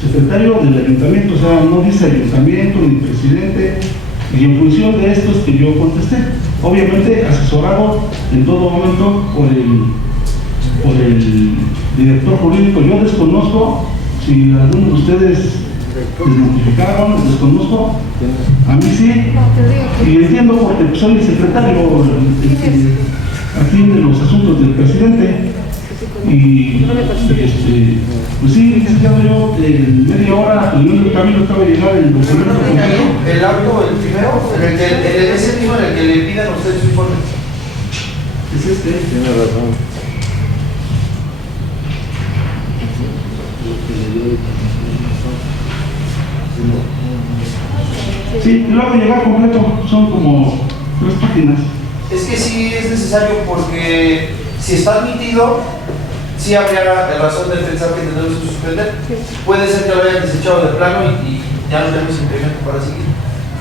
secretario del ayuntamiento, o sea, no dice ayuntamiento ni presidente, y en función de esto es que yo contesté. Obviamente asesorado en todo momento por el director jurídico. Yo desconozco si alguno de ustedes les notificaron, desconozco, a mí sí, y entiendo porque soy el secretario atiende los asuntos del presidente, y pues sí, licenciado, yo en media hora en el camino acaba de llegar el documento completo. El auto, el primero, ese mismo en el que le pidan a ustedes su informe. Es Tiene razón. Sí, lo hago llegar completo, son como 3 páginas. Es que sí es necesario, porque si está admitido, sí habría razón de pensar que tenemos que suspender. Puede ser que lo hayan desechado de plano y ya no tenemos impedimento para seguir.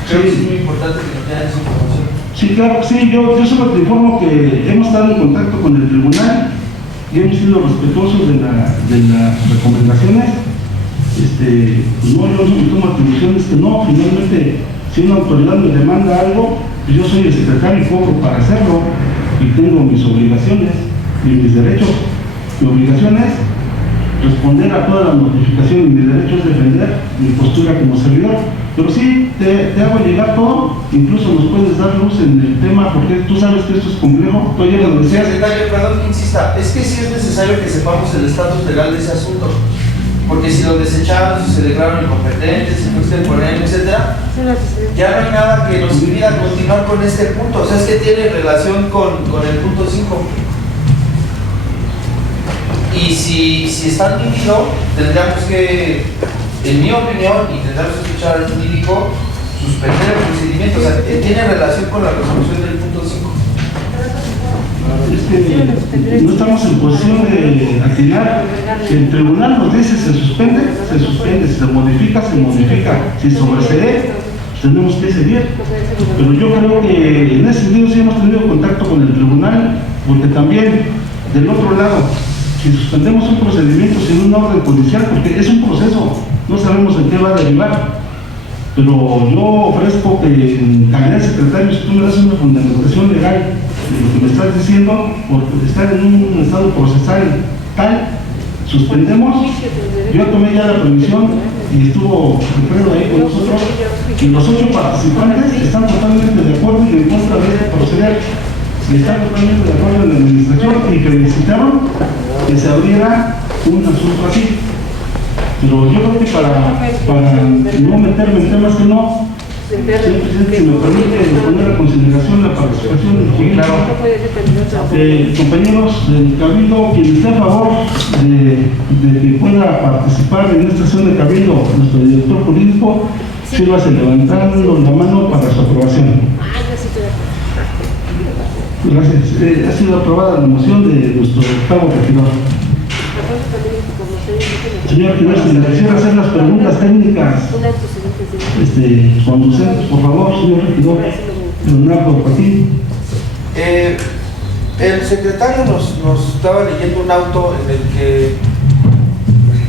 Creo que sí es muy importante que nos den esa información. Sí, claro, sí, yo solo te informo que hemos estado en contacto con el tribunal y hemos sido respetuosos de las recomendaciones. Pues no, yo no me tomo atribuciones que no, finalmente, si una autoridad me demanda algo, pues yo soy el secretario y cobro para hacerlo, y tengo mis obligaciones y mis derechos. Mi obligación es responder a todas las notificaciones, y mi derecho es defender mi postura como servidor. Pero sí, te hago llegar todo, incluso nos puedes dar luz en el tema, porque tú sabes que esto es complejo. Tú ya lo decías. Secretario, perdón que insista, es que sí es necesario que sepamos el estatus legal de ese asunto, porque si lo desecharon, si se declararon incompetentes, si no extemporáneos, etcétera, ya no hay nada que nos impida continuar con este punto. O sea, es que tiene relación con el punto 5. Y si está admitido, tendríamos que, en mi opinión, y tendríamos que escuchar al jurídico, suspender el procedimiento. O sea, tiene relación con la resolución del punto 5. Es que no estamos en posición de atinar. Si el tribunal nos dice se suspende, si se modifica, se modifica. Si sobresee, tenemos que seguir. Pero yo creo que en ese sentido sí hemos tenido contacto con el tribunal, porque también del otro lado, si suspendemos un procedimiento sin un orden policial, porque es un proceso, no sabemos en qué va a derivar, pero yo ofrezco que en calidad de secretario, si tú me das una fundamentación legal de lo que me estás diciendo, por estar en un estado procesal tal, suspendemos. Yo tomé ya la permisión y estuvo Alfredo ahí con nosotros, y los 8 participantes están totalmente de acuerdo y en contra de este proceder. Están totalmente de acuerdo en la administración y felicitaron que se abriera un asunto así. Pero yo creo que para no meterme en temas que no, señor presidente, si me permite poner a consideración la participación del gobierno, compañeros del Cabildo, quien esté a favor de que pueda participar en esta sesión de Cabildo, nuestro director jurídico, sírvase levantando la mano para su aprobación. Gracias. Ha sido aprobada la moción de nuestro octavo regidor. Señor Quiroz, si le quisiera hacer las preguntas técnicas conducentes, por favor, señor regidor Leonardo Patín. El secretario nos estaba leyendo un auto en el que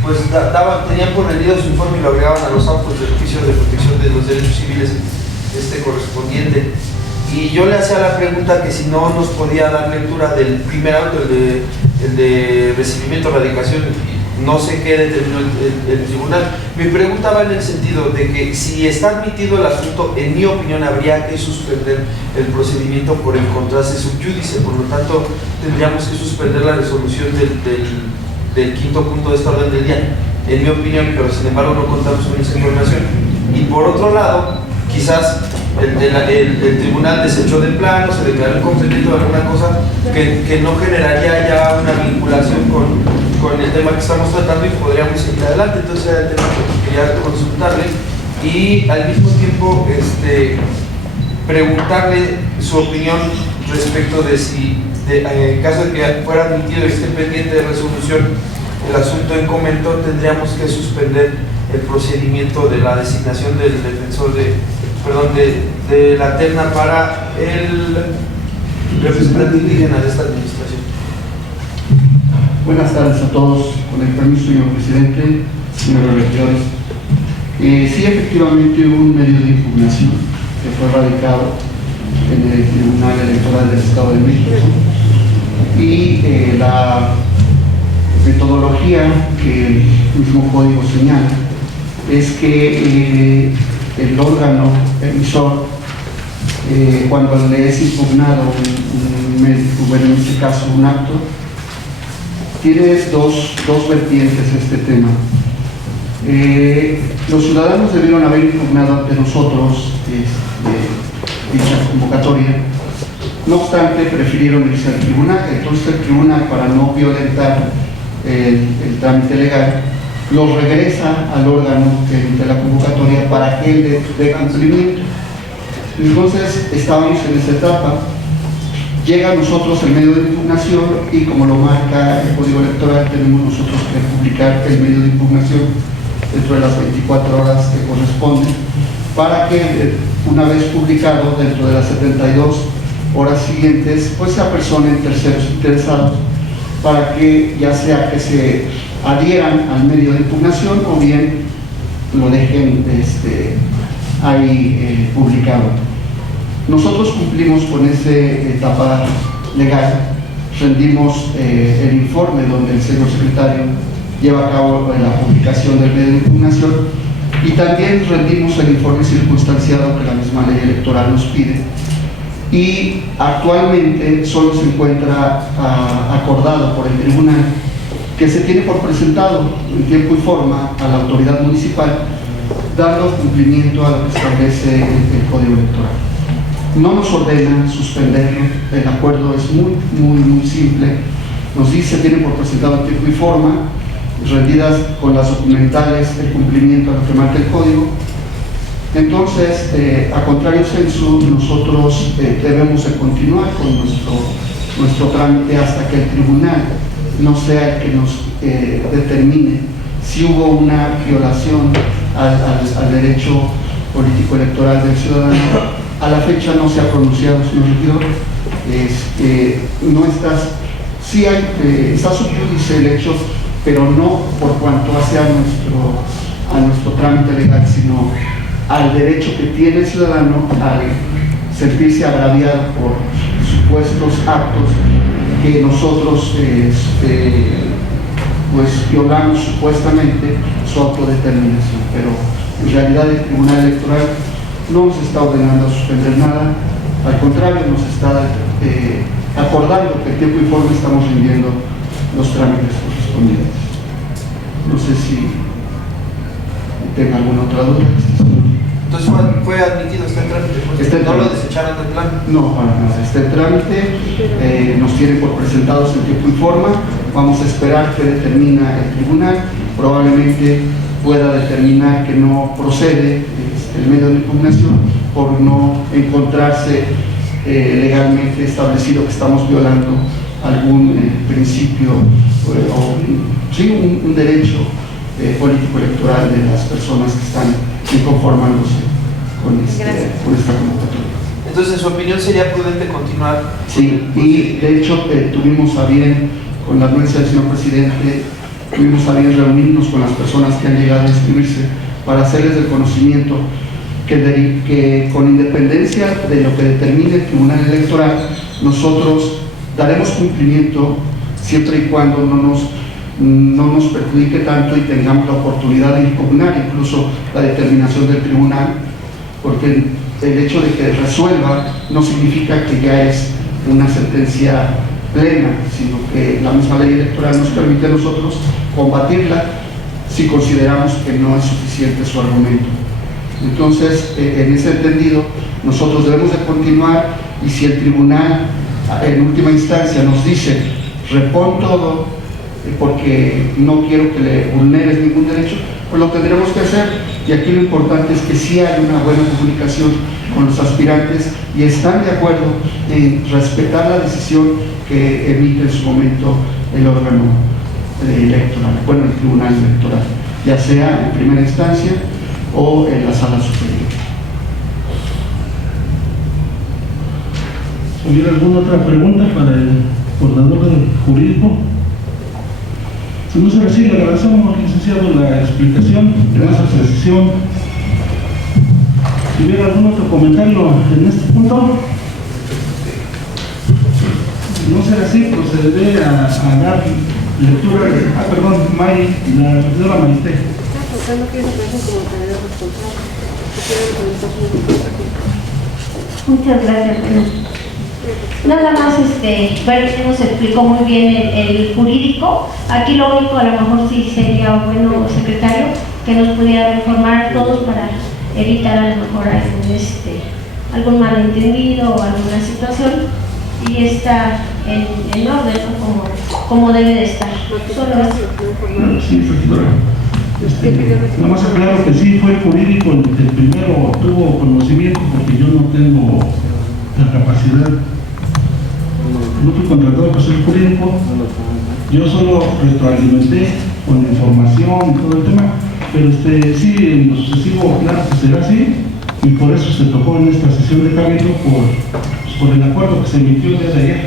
pues tenían por vendido su informe y lo agregaban a los autos del oficio de protección de los derechos civiles correspondiente. Y yo le hacía la pregunta que si no nos podía dar lectura del primer auto, el de recibimiento, radicación, no sé qué determinó el tribunal. Mi pregunta va en el sentido de que si está admitido el asunto, en mi opinión habría que suspender el procedimiento por encontrarse sub judice, por lo tanto tendríamos que suspender la resolución del quinto punto de esta orden del día, en mi opinión, pero sin embargo no contamos con esa información. Y por otro lado, quizás el tribunal desechó de plano, se declaró incompetente de alguna cosa que no generaría ya una vinculación con el tema que estamos tratando y podríamos seguir adelante. Entonces era el tema que quería consultarle y al mismo tiempo preguntarle su opinión respecto de si en caso de que fuera admitido y esté pendiente de resolución el asunto en comento, tendríamos que suspender el procedimiento de la designación del defensor de la terna para el representante indígena de esta administración. Buenas tardes a todos. Con el permiso, señor presidente, señores regidores. Sí, efectivamente hubo un medio de impugnación que fue radicado en el Tribunal Electoral del Estado de México y la metodología que el mismo código señala es que el órgano emisor, cuando le es impugnado en este caso un acto, tiene dos vertientes este tema. Los ciudadanos debieron haber impugnado ante nosotros dicha convocatoria. No obstante, prefirieron irse al tribunal. Entonces el tribunal, para no violentar el trámite legal, los regresa al órgano de la convocatoria para que él dé cumplimiento. Entonces estábamos en esa etapa. Llega a nosotros el medio de impugnación y, como lo marca el Código Electoral, tenemos nosotros que publicar el medio de impugnación dentro de las 24 horas que corresponden, para que una vez publicado dentro de las 72 horas siguientes, pues se apersonen terceros interesados para que ya sea que se adhieran al medio de impugnación o bien lo dejen ahí publicado. Nosotros cumplimos con esa etapa legal, rendimos el informe donde el señor secretario lleva a cabo la publicación del medio de impugnación y también rendimos el informe circunstanciado que la misma ley electoral nos pide, y actualmente solo se encuentra acordado por el tribunal que se tiene por presentado en tiempo y forma a la autoridad municipal, dando cumplimiento a lo que establece el Código Electoral. No nos ordena suspenderlo, el acuerdo es muy simple, nos dice tiene por presentado en tiempo y forma, rendidas con las documentales el cumplimiento a lo que marca el código. Entonces, a contrario censo, nosotros debemos de continuar con nuestro trámite hasta que el tribunal no sea el que nos determine si hubo una violación al derecho político-electoral del ciudadano. A la fecha no se ha pronunciado, señor regidor. No sí está sub judice el hecho, pero no por cuanto hace a nuestro trámite legal, sino al derecho que tiene el ciudadano al sentirse agraviado por supuestos actos que nosotros pues violamos supuestamente su autodeterminación, pero en realidad el Tribunal Electoral no nos está ordenando a suspender nada, al contrario, nos está acordando que en tiempo y forma estamos rindiendo los trámites correspondientes. No sé si tenga alguna otra duda. Entonces fue admitido este trámite, ¿no lo desecharon del plan? No, para nada. Este trámite nos tiene por presentados en tiempo y forma. Vamos a esperar que determina el tribunal. Probablemente pueda determinar que no procede el medio de impugnación por no encontrarse legalmente establecido que estamos violando algún principio un derecho político-electoral de las personas que están conformándose con esta convocatoria. Entonces, en su opinión, ¿sería prudente continuar? Sí, y de hecho tuvimos a bien, con la anuencia del señor presidente, tuvimos a bien reunirnos con las personas que han llegado a inscribirse para hacerles el conocimiento que con independencia de lo que determine el Tribunal Electoral, nosotros daremos cumplimiento siempre y cuando no nos perjudique tanto y tengamos la oportunidad de impugnar incluso la determinación del tribunal, porque el hecho de que resuelva no significa que ya es una sentencia plena, sino que la misma ley electoral nos permite a nosotros combatirla si consideramos que no es suficiente su argumento. Entonces, en ese entendido, nosotros debemos de continuar, y si el tribunal en última instancia nos dice repon todo porque no quiero que le vulneres ningún derecho, pues lo tendremos que hacer, y aquí lo importante es que sí hay una buena comunicación con los aspirantes y están de acuerdo en respetar la decisión que emite en su momento el órgano electoral, bueno, el Tribunal Electoral, ya sea en primera instancia o en la sala superior. ¿Hubiera alguna otra pregunta para el coordinador jurídico? Si no será así, le agradecemos, licenciado, la explicación de esa precisión. Si hubiera algún otro comentario en este punto, si no será así, procederé a dar lectura de... la regidora Maite. Muchas gracias. Nada más, nos explicó muy bien el jurídico. Aquí lo único, a lo mejor sí sería bueno, secretario, que nos pudiera informar a todos para evitar a lo mejor algún malentendido o alguna situación y estar en orden, ¿no? como debe de estar. Solo eso. Sí, regidora. Nada más aclaro que sí fue el jurídico el que primero tuvo conocimiento, porque yo no tengo la capacidad, no fui contratado para ser jurídico, yo solo retroalimenté con información y todo el tema, pero sí, en lo sucesivo, claro que será así, y por eso se tocó en esta sesión de cabildo por el acuerdo que se emitió el día de ayer.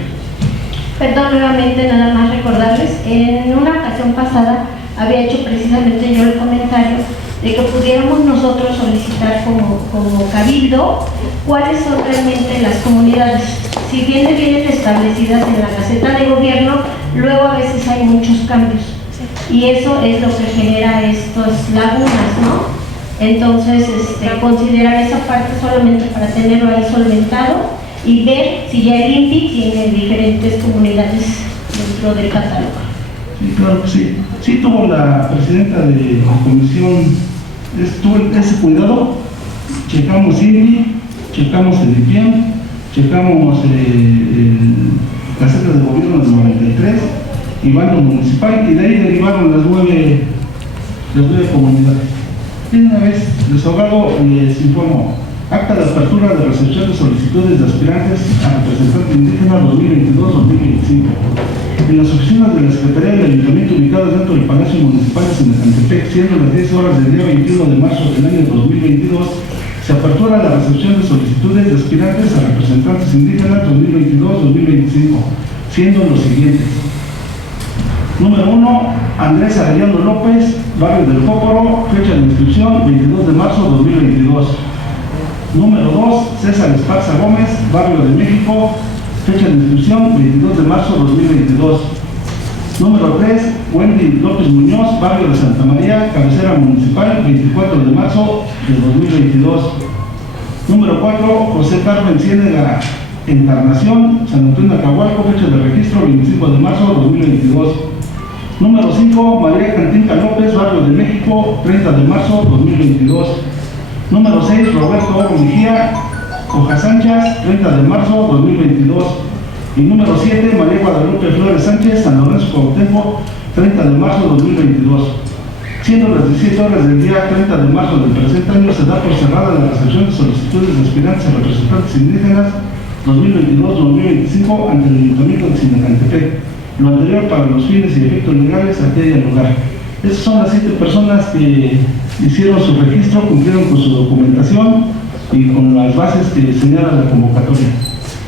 Perdón, nuevamente nada más recordarles, en una ocasión pasada había hecho precisamente yo el comentario de que pudiéramos nosotros solicitar como cabildo cuáles son realmente las comunidades. Si bien vienen establecidas en la Gaceta de Gobierno, luego a veces hay muchos cambios y eso es lo que genera estas lagunas, ¿no? Entonces, considerar esa parte solamente para tenerlo ahí solventado y ver si ya el INPI tiene diferentes comunidades dentro del catálogo. Sí, claro que sí. Sí tuvo la presidenta de la comisión, tuvo ese cuidado, checamos INPI, checamos el IPIAN, checamos el Gaceta de Gobierno del 93 y bando municipal, y de ahí derivaron las nueve comunidades. Y una vez desahogado, les informo: acta de apertura de recepción de solicitudes de aspirantes a representante indígena 2022-2025 en las oficinas de la Secretaría del Ayuntamiento ubicadas dentro del Palacio Municipal de Sinacantepec, siendo las 10 horas del día 21 de marzo del año 2022, Se apertura la recepción de solicitudes de aspirantes a representantes indígenas 2022-2025, siendo los siguientes. Número 1, Andrés Arellano López, barrio del Jóporo, fecha de inscripción 22 de marzo 2022. Número 2, César Esparza Gómez, barrio de México, fecha de inscripción 22 de marzo 2022. Número 3, Wendy López Muñoz, barrio de Santa María, cabecera municipal, 24 de marzo de 2022. Número 4, José Carmen Ciénega Encarnación, San Antonio Acahualco, fecha de registro 25 de marzo de 2022. Número 5, María Cantinca López, barrio de México, 30 de marzo de 2022. Número 6, Roberto Oro Mejía, Hoja Sánchez, 30 de marzo de 2022. Y número 7, María Guadalupe Flores Sánchez, San Lorenzo Cuauhtémoc, 30 de marzo de 2022. Siendo las 17 horas del día 30 de marzo del presente año, se da por cerrada la recepción de solicitudes de aspirantes a representantes indígenas 2022-2025 ante el Ayuntamiento de Sinacantepec. Lo anterior para los fines y efectos legales a que haya lugar. Esas son las 7 personas que hicieron su registro, cumplieron con su documentación y con las bases que señala la convocatoria.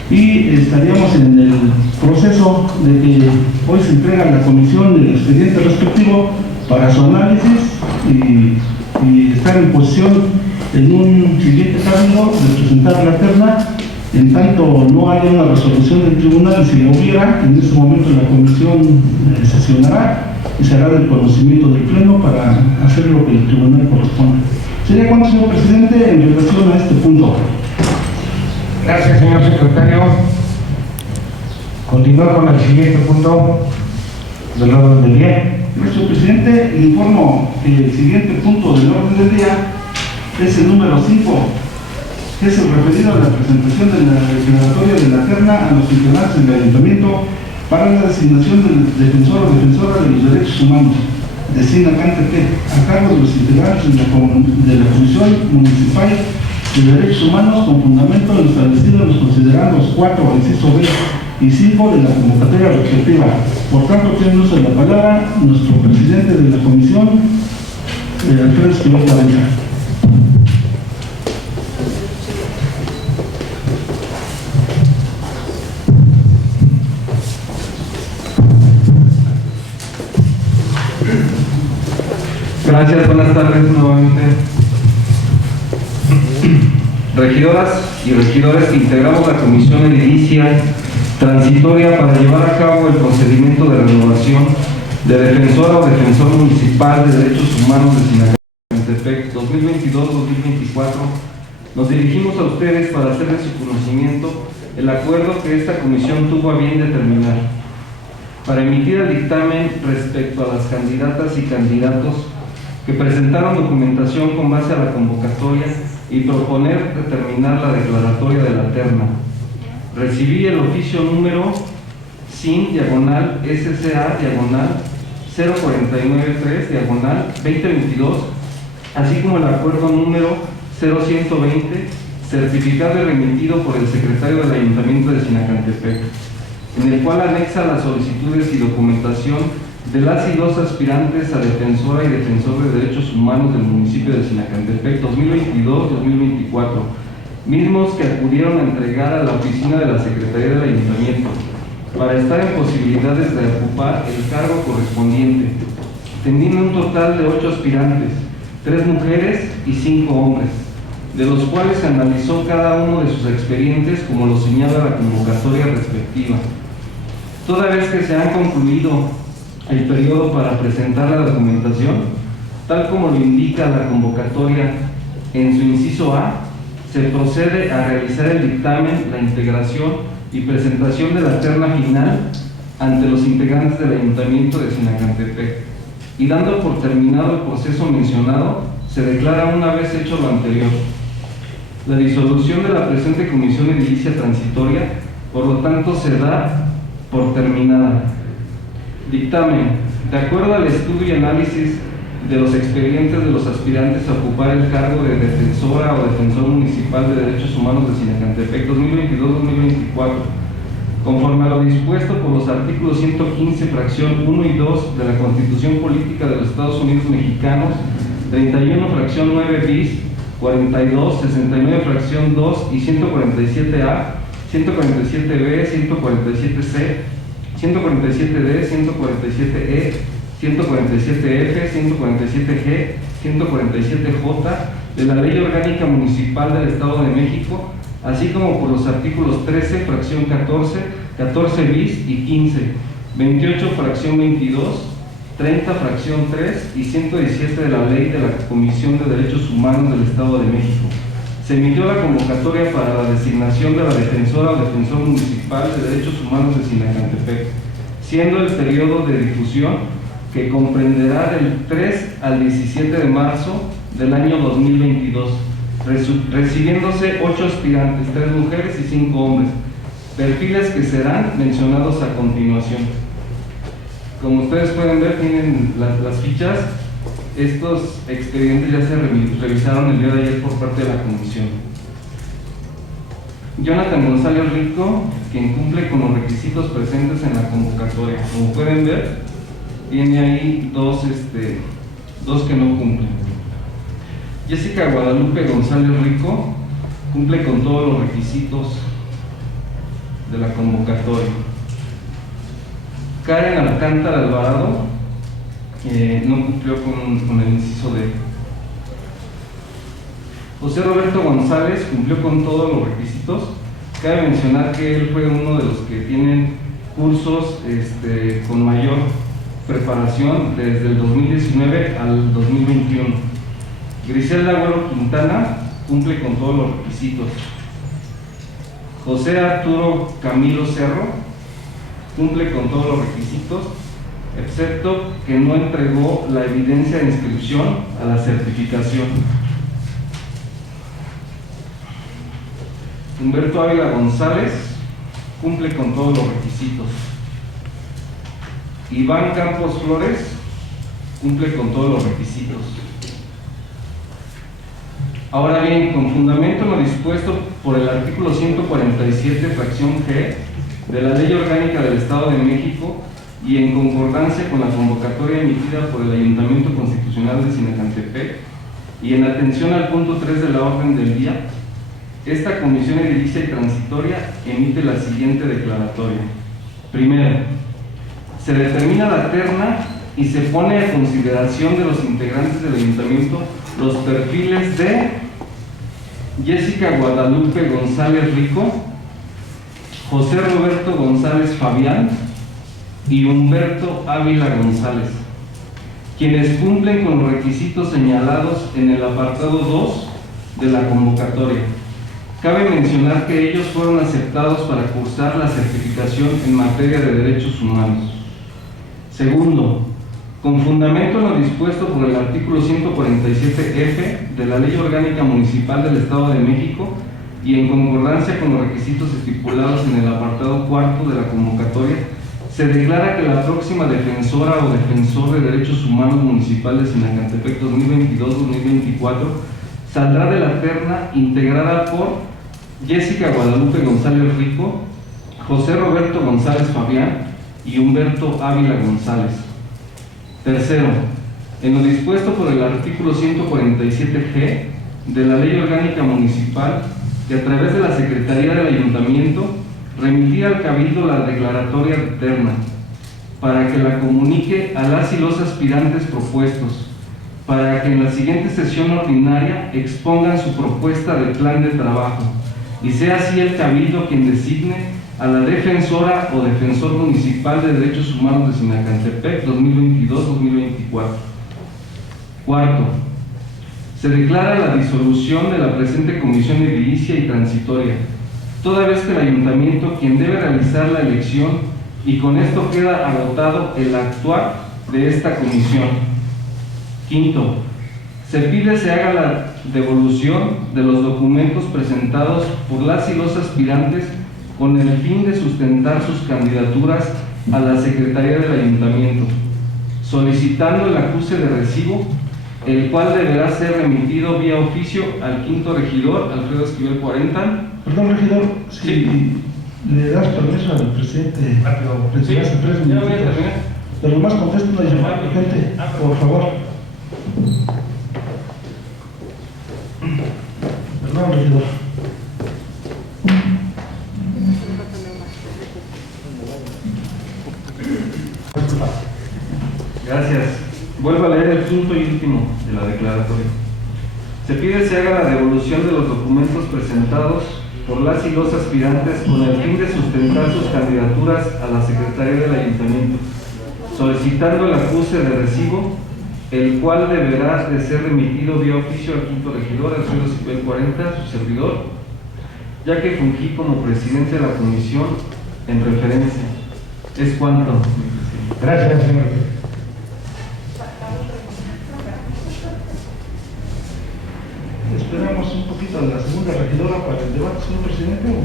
Y estaríamos en el proceso de que hoy se entrega a la comisión el expediente respectivo para su análisis y estar en posición en un siguiente cambio de presentar la terna. En tanto no haya una resolución del tribunal, si la hubiera, en este momento la comisión sesionará y se hará del conocimiento del pleno para hacer lo que el tribunal corresponde. ¿Sería cuánto, señor presidente, en relación a este punto? Gracias, señor secretario. Continúa con el siguiente punto del orden del día. Señor presidente, informo que el siguiente punto del orden del día es el número 5, que es el referido a la presentación de la declaratoria de la terna a los integrantes del Ayuntamiento para la designación del defensor o defensora de los derechos humanos de Sinacantepec, a cargo de los integrantes de la Comisión Municipal de Derechos Humanos, con fundamento en lo establecido en los considerandos 4, inciso B y 5 de la convocatoria respectiva. Por tanto, tiene uso de la palabra nuestro presidente de la comisión, Alfredo Esquivel Valencia. Gracias, buenas tardes nuevamente. Regidoras y regidores que integramos la Comisión Edilicia Transitoria para llevar a cabo el procedimiento de renovación de defensora o defensor municipal de derechos humanos de Sinacantepec 2022-2024, nos dirigimos a ustedes para hacer de su conocimiento el acuerdo que esta comisión tuvo a bien determinar para emitir el dictamen respecto a las candidatas y candidatos que presentaron documentación con base a la convocatoria y proponer determinar la declaratoria de la terna. Recibí el oficio número SIN/SSA/0493/2022, así como el acuerdo número 0120, certificado y remitido por el secretario del Ayuntamiento de Sinacantepec, en el cual anexa las solicitudes y documentación de las y los aspirantes a defensora y defensor de derechos humanos del municipio de Sinacantepec 2022-2024, mismos que acudieron a entregar a la oficina de la Secretaría del Ayuntamiento para estar en posibilidades de ocupar el cargo correspondiente, teniendo un total de 8 aspirantes, 3 mujeres y 5 hombres, de los cuales se analizó cada uno de sus expedientes como lo señala la convocatoria respectiva. Toda vez que se han concluido el periodo para presentar la documentación, tal como lo indica la convocatoria en su inciso A, se procede a realizar el dictamen, la integración y presentación de la terna final ante los integrantes del Ayuntamiento de Sinacantepec, y dando por terminado el proceso mencionado, se declara una vez hecho lo anterior la disolución de la presente Comisión Edilicia Transitoria, por lo tanto se da por terminada. Dictamen. De acuerdo al estudio y análisis de los expedientes de los aspirantes a ocupar el cargo de defensora o defensor municipal de derechos humanos de Sinacantepec 2022-2024, conforme a lo dispuesto por los artículos 115, fracción 1 y 2 de la Constitución Política de los Estados Unidos Mexicanos, 31, fracción 9 bis, 42, 69 fracción 2 y 147A, 147B, 147C, 147D, 147E, 147F, 147G, 147J de la Ley Orgánica Municipal del Estado de México, así como por los artículos 13, fracción 14, 14 bis y 15, 28, fracción 22, 30, fracción 3 y 117 de la Ley de la Comisión de Derechos Humanos del Estado de México. Se emitió la convocatoria para la designación de la defensora o defensor municipal de derechos humanos de Sinacantepec, siendo el periodo de difusión que comprenderá del 3 al 17 de marzo del año 2022, recibiéndose 8 aspirantes, 3 mujeres y 5 hombres, perfiles que serán mencionados a continuación. Como ustedes pueden ver, tienen las fichas. Estos expedientes ya se revisaron el día de ayer por parte de la comisión. Jonathan González Rico, quien cumple con los requisitos presentes en la convocatoria. Como pueden ver, tiene ahí dos que no cumplen. Jessica Guadalupe González Rico cumple con todos los requisitos de la convocatoria. Karen Alcántara Alvarado no cumplió con el inciso D. José Roberto González cumplió con todos los requisitos. Cabe mencionar que él fue uno de los que tienen cursos con mayor preparación desde el 2019 al 2021. Griselda Agüero Quintana cumple con todos los requisitos. José Arturo Camilo Cerro cumple con todos los requisitos, excepto que no entregó la evidencia de inscripción a la certificación. Humberto Ávila González cumple con todos los requisitos. Iván Campos Flores cumple con todos los requisitos. Ahora bien, con fundamento en lo dispuesto por el artículo 147, fracción G, de la Ley Orgánica del Estado de México y en concordancia con la convocatoria emitida por el Ayuntamiento Constitucional de Sinacantepec y en atención al punto 3 de la orden del día, esta Comisión Edilicia y Transitoria emite la siguiente declaratoria. Primero, se determina la terna y se pone a consideración de los integrantes del Ayuntamiento los perfiles de Jessica Guadalupe González Rico, José Roberto González Fabián y Humberto Ávila González, quienes cumplen con los requisitos señalados en el apartado 2 de la convocatoria. Cabe mencionar que ellos fueron aceptados para cursar la certificación en materia de derechos humanos. Segundo, con fundamento en lo dispuesto por el artículo 147F de la Ley Orgánica Municipal del Estado de México y en concordancia con los requisitos estipulados en el apartado 4 de la convocatoria, se declara que la próxima defensora o defensor de derechos humanos municipal de Sinacantepec 2022-2024 saldrá de la terna integrada por Jessica Guadalupe González Rico, José Roberto González Fabián y Humberto Ávila González. Tercero, en lo dispuesto por el artículo 147G de la Ley Orgánica Municipal, que a través de la Secretaría del Ayuntamiento remitía al Cabildo la declaratoria de terna para que la comunique a las y los aspirantes propuestos, para que en la siguiente sesión ordinaria expongan su propuesta de plan de trabajo y sea así el Cabildo quien designe a la defensora o defensor municipal de derechos humanos de Sinacantepec 2022-2024. Cuarto, se declara la disolución de la presente Comisión Edilicia y Transitoria, toda vez que el Ayuntamiento quien debe realizar la elección, y con esto queda agotado el actuar de esta comisión. Quinto, se pide se haga la devolución de los documentos presentados por las y los aspirantes con el fin de sustentar sus candidaturas a la Secretaría del Ayuntamiento, solicitando el acuse de recibo, el cual deberá ser remitido vía oficio al quinto regidor, Alfredo Esquivel 40. Perdón, regidor, si le das permiso al presidente, hace 3 minutos, pero más contesto la llamada urgente, por favor. regidor. Gracias. Vuelvo a leer el quinto y último de la declaratoria. Se pide se haga la devolución de los documentos presentados por las y los aspirantes con el fin de sustentar sus candidaturas a la Secretaría del Ayuntamiento, solicitando el acuse de recibo, el cual deberá de ser remitido vía oficio al quinto regidor, Alfredo Cipel 40, su servidor, ya que fungí como presidente de la comisión en referencia. Es cuanto. Gracias, señor. Esperamos un poquito a la segunda regidora para el debate, señor presidente. Una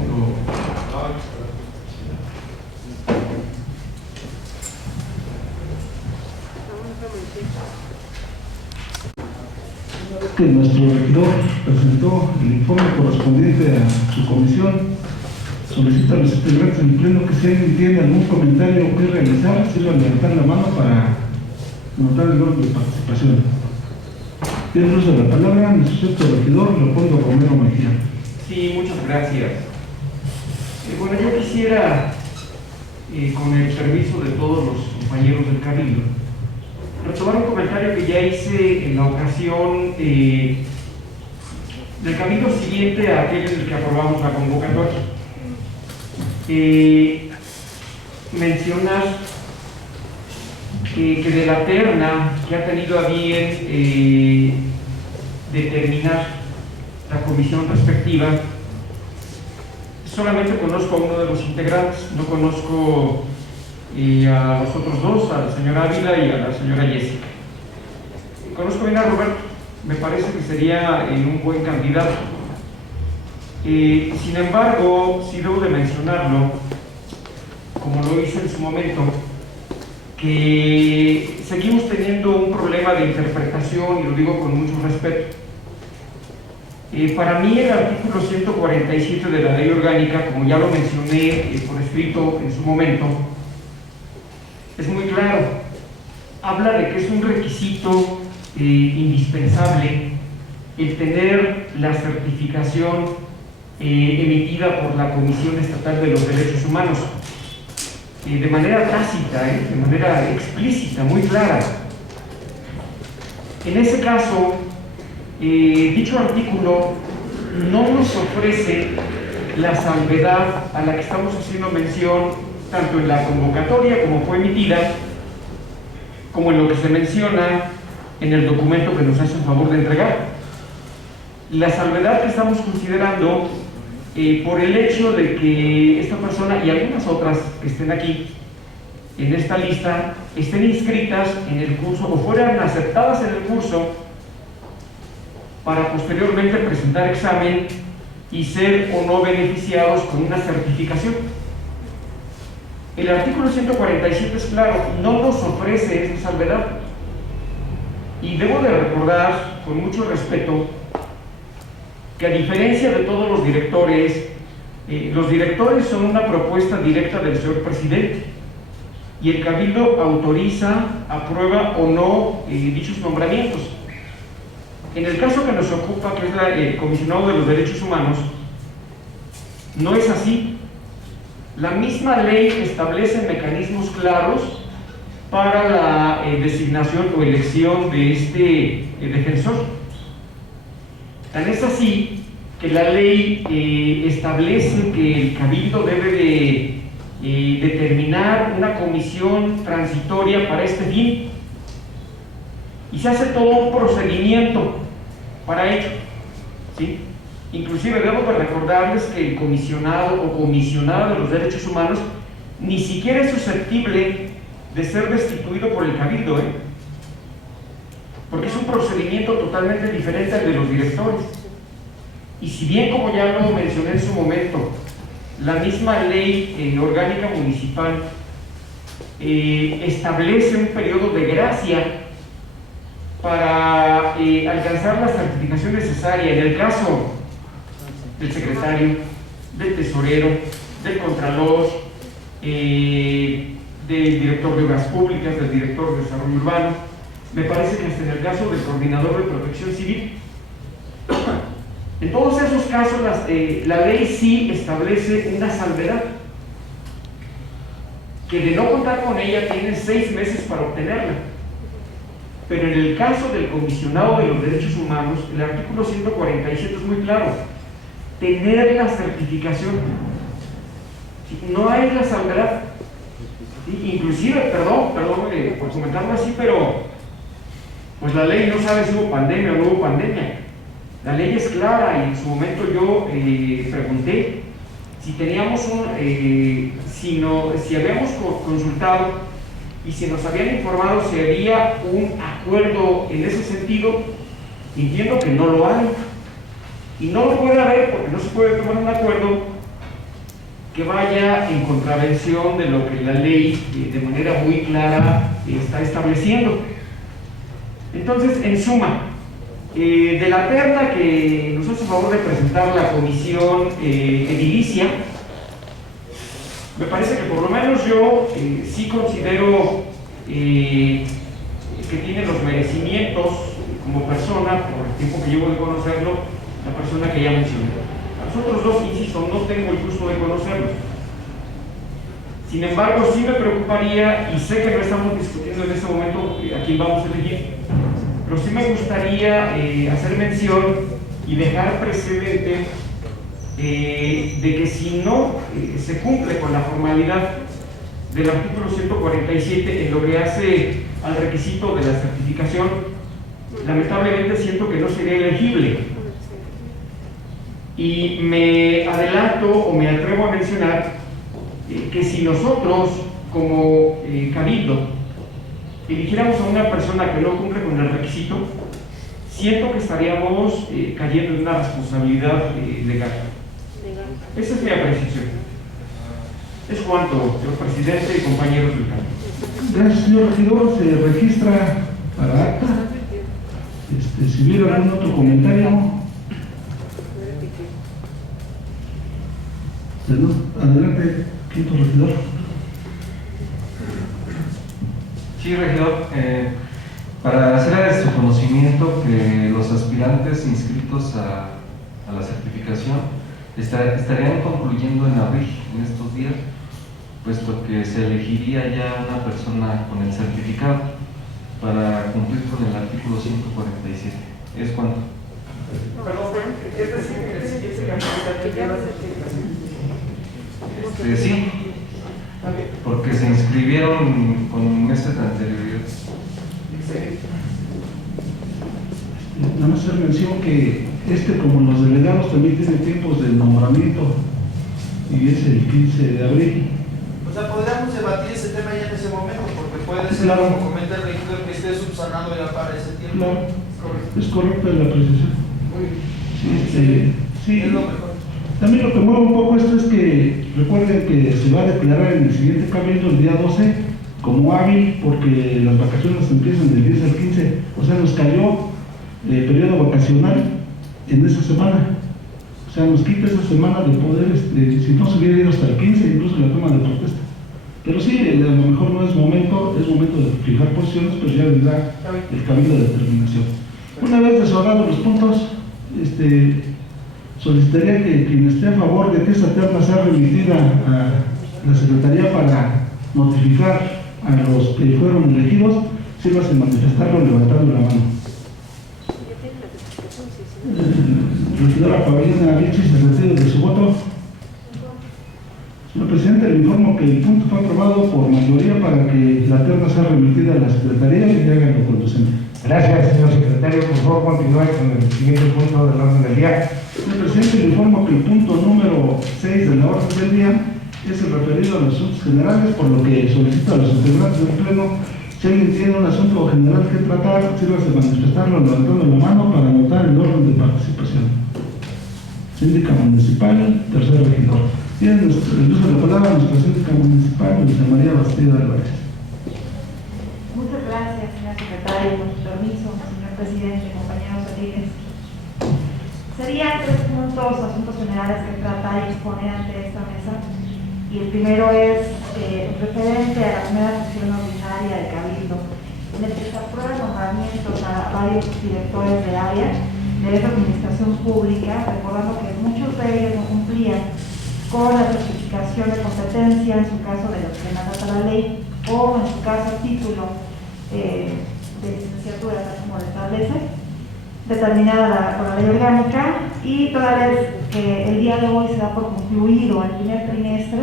vez que nuestro regidor presentó el informe correspondiente a su comisión, solicita a los integrantes del pleno que si alguien tiene algún comentario que realizar, sirva levantar la mano para anotar el orden de participación. Tiene uso de la palabra nuestro sexto regidor, Leopoldo Romero Mejía. Sí, muchas gracias. Bueno, yo quisiera, con el permiso de todos los compañeros del Cabildo, retomar un comentario que ya hice en la ocasión del Cabildo siguiente a aquel en el que aprobamos la convocatoria. Mencionar que de la terna que ha tenido a bien determinar la comisión respectiva, solamente conozco a uno de los integrantes, no conozco a los otros dos, a la señora Ávila y a la señora Jessica. Conozco bien a Roberto, me parece que sería un buen candidato. Sin embargo, sí debo de mencionarlo, como lo hice en su momento, que seguimos teniendo un problema de interpretación, y lo digo con mucho respeto. Para mí el artículo 147 de la Ley Orgánica, como ya lo mencioné por escrito en su momento, es muy claro. Habla de que es un requisito indispensable el tener la certificación emitida por la Comisión Estatal de los Derechos Humanos. De manera tácita, de manera explícita, muy clara. En ese caso, dicho artículo no nos ofrece la salvedad a la que estamos haciendo mención tanto en la convocatoria como fue emitida, como en lo que se menciona en el documento que nos hace el favor de entregar. La salvedad que estamos considerando por el hecho de que esta persona y algunas otras que estén aquí en esta lista estén inscritas en el curso o fueran aceptadas en el curso para posteriormente presentar examen y ser o no beneficiados con una certificación. El artículo 147 es claro, no nos ofrece esa salvedad. Y debo de recordar con mucho respeto que a diferencia de todos los directores son una propuesta directa del señor presidente y el Cabildo autoriza, aprueba o no dichos nombramientos. En el caso que nos ocupa, que es el Comisionado de los Derechos Humanos, no es así. La misma ley establece mecanismos claros para la designación o elección de este defensor. Tan es así que la ley establece que el Cabildo debe de determinar una comisión transitoria para este fin y se hace todo un procedimiento para ello, ¿sí? Inclusive debo de recordarles que el comisionado o comisionada de los derechos humanos ni siquiera es susceptible de ser destituido por el Cabildo, porque es un procedimiento totalmente diferente al de los directores. Y si bien, como ya lo mencioné en su momento, la misma ley orgánica municipal establece un periodo de gracia para alcanzar la certificación necesaria en el caso del secretario, del tesorero, del contralor, del director de obras públicas, del director de desarrollo urbano, me parece que hasta en el caso del coordinador de protección civil. En todos esos casos la ley sí establece una salvedad, que de no contar con ella tienen 6 meses para obtenerla. Pero en el caso del comisionado de los derechos humanos, el artículo 147 es muy claro: tener la certificación. No hay la salvedad. Inclusive, perdón por comentarlo así, pero pues la ley no sabe si hubo pandemia o no hubo pandemia. La ley es clara, y en su momento yo pregunté si teníamos si habíamos consultado y si nos habían informado si había un acuerdo en ese sentido. Entiendo que no lo hay, y no lo puede haber porque no se puede tomar un acuerdo que vaya en contravención de lo que la ley de manera muy clara está estableciendo. Entonces, en suma, de la terna que nos hace favor de presentar la comisión edilicia, me parece que por lo menos yo sí considero que tiene los merecimientos como persona, por el tiempo que llevo de conocerlo, la persona que ya mencioné. A los otros dos, insisto, no tengo el gusto de conocerlos. Sin embargo, sí me preocuparía, y sé que no estamos discutiendo en este momento a quién vamos a elegir, pero sí me gustaría hacer mención y dejar precedente de que si no se cumple con la formalidad del artículo 147 en lo que hace al requisito de la certificación, lamentablemente siento que no sería elegible. Y me adelanto o me atrevo a mencionar que si nosotros como Cabildo eligiéramos a una persona que no cumple con el requisito, siento que estaríamos cayendo en una responsabilidad legal. Esa es mi apreciación. Es cuanto, señor presidente y compañeros del Cambio. Gracias, señor regidor. Se registra para acta. Si hubiera algún otro comentario. Adelante, quinto regidor. Sí, regidor, para hacer de su conocimiento que los aspirantes inscritos a la certificación estarían concluyendo en abril, en estos días, puesto que se elegiría ya una persona con el certificado para cumplir con el artículo 147. ¿Es cuánto? Perdón, es decir, el siguiente candidato ya la certificación. Sí, porque se inscribieron con meses de anterioridad. Nada más hacer mención que como los delegados también tienen tiempos de nombramiento, y es el 15 de abril. O sea, podríamos debatir ese tema ya en ese momento, porque puede ser, claro, como comenta el regidor, que esté subsanado ya para ese tiempo. Claro, es correcta la apreciación. Sí, sí. Es lo mejor. También lo que mueve un poco esto es que recuerden que se va a declarar en el siguiente cabildo el día 12 como hábil, porque las vacaciones empiezan del 10 al 15, o sea, nos cayó el periodo vacacional en esa semana. O sea, nos quita esa semana de poder, si no se hubiera ido hasta el 15, incluso la toma de protesta. Pero sí, a lo mejor no es momento de fijar posiciones, pero ya vendrá el cabildo de determinación. Una vez desahogados los puntos, solicitaría que quien esté a favor de que esta terna sea remitida a la Secretaría para notificar a los que fueron elegidos, sírvase manifestarlo levantando la mano. Regidora Paulina Vichy se retira de su voto. Señor presidente, le informo que el punto fue aprobado por mayoría para que la terna sea remitida a la Secretaría y haga lo conducente. Gracias, señor secretario. Por favor, continúe con el siguiente punto del orden del día. Señor presidente, le informo que el punto número 6 de la orden del día es el referido a los asuntos generales, por lo que solicito a los integrantes del Pleno, si alguien tiene un asunto general que tratar, sírvase manifestarlo levantando la mano para anotar el orden de participación. Síndica municipal, tercer regidor. Tiene el uso de la palabra nuestra síndica municipal, Luisa María Bastida Álvarez. Muchas gracias, señor secretario, con su permiso, señor presidente, compañeros edilies. Serían 3 puntos, asuntos generales que trata y expone ante esta mesa. Y el primero es referente a la primera sesión ordinaria del Cabildo, en el que se aprueban nombramientos a varios directores de área de esta administración pública, recordando que muchos de ellos no cumplían con la certificación de competencia, en su caso de lo que mandata la ley, o en su caso título de licenciatura, tal como lo establece, determinada por la ley orgánica, y toda vez que el día de hoy se da por concluido el primer trimestre,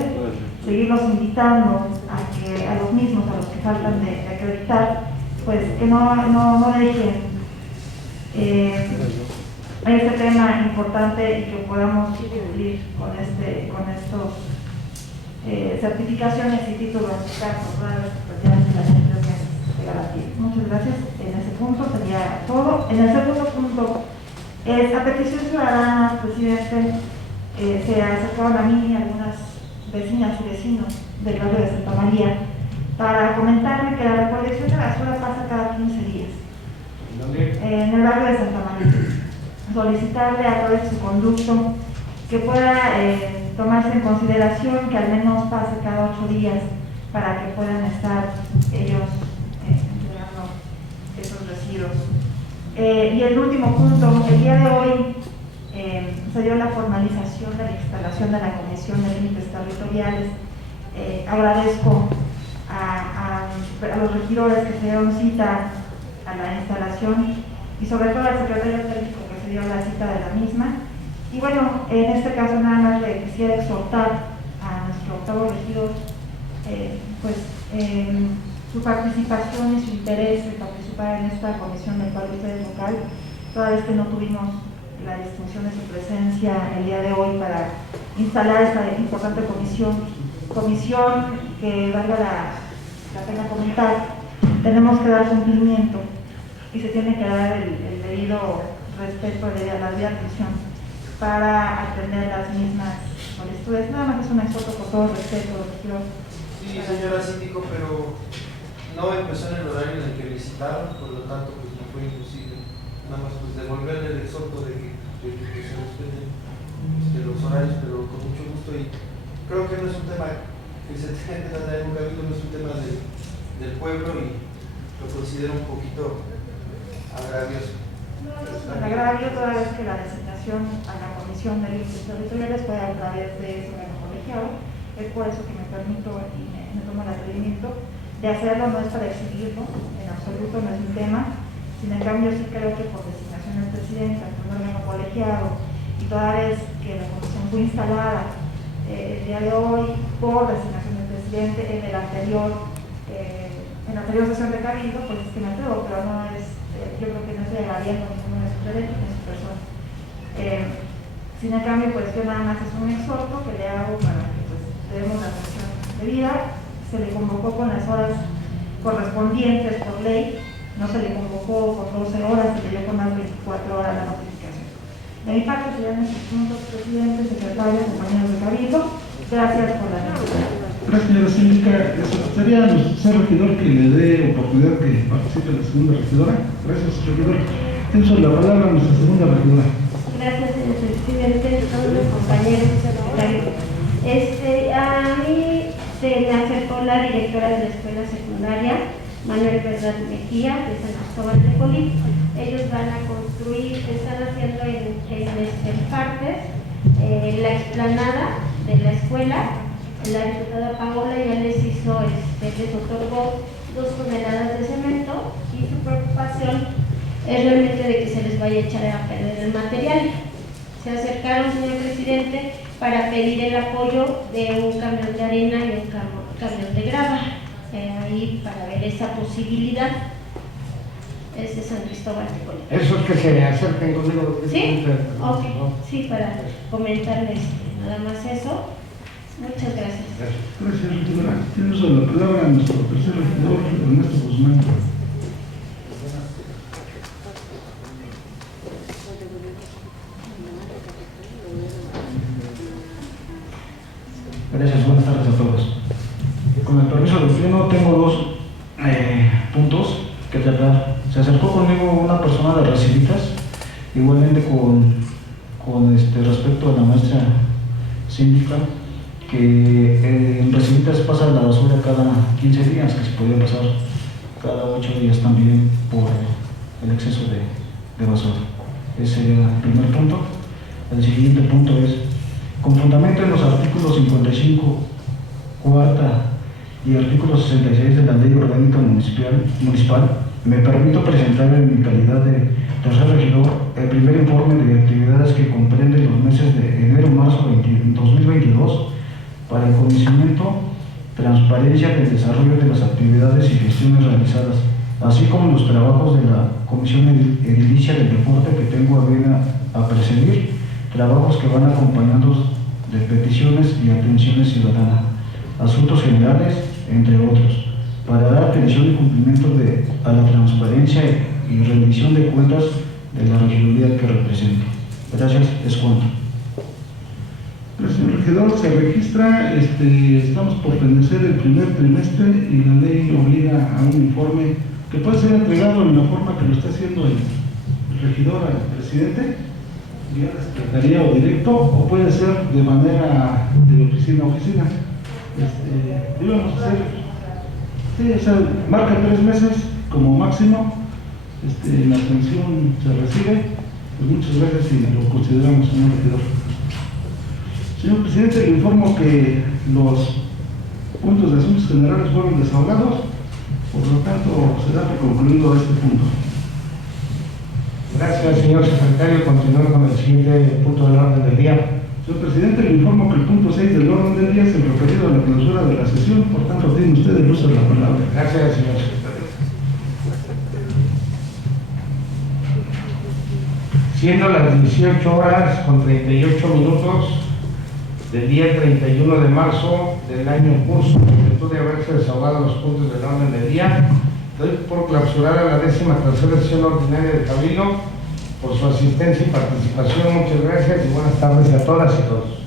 seguirlos invitando a los mismos, a los que faltan de acreditar, pues que no dejen este tema importante y que podamos cumplir con estos certificaciones y títulos en su caso, pues ya las de garantía. Muchas gracias. En ese punto sería todo. En el segundo punto es a petición ciudadana, presidente, se acercaron a mí algunas vecinas y vecinos del barrio de Santa María para comentarme que la recolección de basura pasa cada 15 días. En el barrio de Santa María. Solicitarle a través de su conducto que pueda tomarse en consideración que al menos pase cada 8 días para que puedan estar ellos entregando esos residuos. Y el último punto, el día de hoy se dio la formalización de la instalación de la Comisión de Límites Territoriales. Agradezco a los regidores que se dieron cita a la instalación y sobre todo al secretario técnico que se dio la cita de la misma. Y bueno, en este caso nada más le quisiera exhortar a nuestro octavo regidor su participación y su interés en participar en esta comisión del cual usted es local, toda vez que no tuvimos la distinción de su presencia el día de hoy para instalar esta importante comisión que valga la pena comentar. Tenemos que dar cumplimiento y se tiene que dar el debido respeto a la debida atención para atender las mismas solicitudes. Nada más es un exhorto con todo respeto, doctor. Sí, señora síndico, pero no empezó en el horario en el que licitaron, por lo tanto pues no fue imposible. Nada más pues devolverle el exhorto de que se respeten los horarios, pero con mucho gusto. Y creo que no es un tema que se tenga que tratar en un cabildo, no es un tema del pueblo y lo considero un poquito agravioso. El agravio toda vez que la designación a la Comisión de Límites Territoriales fue a través de ese órgano colegiado. Es por eso que me permito y me tomo el atrevimiento de hacerlo. No es para exhibirlo, en absoluto no es un tema. Sin en cambio sí creo que por designación del presidente ante un órgano colegiado y toda vez que la comisión fue instalada el día de hoy por designación del presidente en la anterior sesión de cabildo, pues es que me atrevo, pero no es, yo creo que no se llegaría con ninguno de sus derechos ni su persona. Sin en cambio, pues yo nada más es un exhorto que le hago para que pues demos la atención debida. Se le convocó con las horas correspondientes por ley, no se le convocó con 12 horas, se le dio con más 24 horas la notificación. De mi parte serían estos puntos, presidente, secretario, compañeros de cabildo. Gracias por la atención. Gracias, señora síndica. Sería nuestro tercer regidor que le dé oportunidad que participe la segunda regidora. Gracias, regidor. Tengo la palabra a nuestra segunda regidora. Gracias, señor presidente, todos los compañeros. A mí se me acercó la directora de la escuela secundaria, Manuel Verdad Mejía, de San Cristóbal de Colín. Ellos van a construir, están haciendo en partes la explanada de la escuela. La diputada Paola ya les hizo, les otorgó 2 toneladas de cemento y su preocupación es realmente de que se les vaya a echar a perder el material. Se acercaron, señor presidente, para pedir el apoyo de un camión de arena y un camión de grava, ahí para ver esa posibilidad. Es de San Cristóbal de Colín. Eso es que se acerquen conmigo. ¿Sí? Ok, sí, para comentarles nada más eso. Muchas gracias. Gracias, regidora. Tiene uso de la palabra nuestro tercer regidor, Ernesto Guzmán. Gracias, buenas tardes a todos. Con el permiso del pleno tengo 2 puntos que tratar. Se acercó conmigo una persona de Recibitas, igualmente con respecto a la maestra síndica, que en Recibitas pasa la basura cada 15 días, que se podía pasar cada 8 días también por el exceso de basura. Ese sería el primer punto. El siguiente punto es, con fundamento en los artículos 55, cuarta y artículo 66 de la Ley Orgánica Municipal, me permito presentar en mi calidad de tercer regidor el primer informe de actividades que comprende los meses de enero-marzo 2022 para el conocimiento, transparencia del desarrollo de las actividades y gestiones realizadas, así como los trabajos de la Comisión Edilicia del Deporte que tengo a bien a presidir, trabajos que van acompañados de peticiones y atenciones ciudadanas, asuntos generales, entre otros, para dar atención y cumplimiento a la transparencia y rendición de cuentas de la regiduría que represento. Gracias, es cuanto. Señor regidor, se registra, estamos por vencer el primer trimestre y la ley obliga a un informe que puede ser entregado en la forma que lo está haciendo el regidor al presidente, vía la secretaría o directo, o puede ser de manera de oficina a oficina. Íbamos a hacer, sí, o sea, marca 3 meses como máximo, la atención se recibe, pues muchas gracias y lo consideramos, señor regidor. Señor presidente, le informo que los puntos de asuntos generales fueron desahogados, por lo tanto se da por concluido este punto. Gracias, señor secretario. Continuamos con el siguiente punto del orden del día. Señor presidente, le informo que el punto 6 del orden del día es el referido a la clausura de la sesión, por tanto tiene usted el uso de la palabra. Gracias, señor secretario. Siendo las 18:38 del día 31 de marzo del año en curso, después de haberse desahogado los puntos del orden del día, doy por clausurada la 13ª sesión ordinaria de Cabildo. Por su asistencia y participación, muchas gracias y buenas tardes a todas y todos.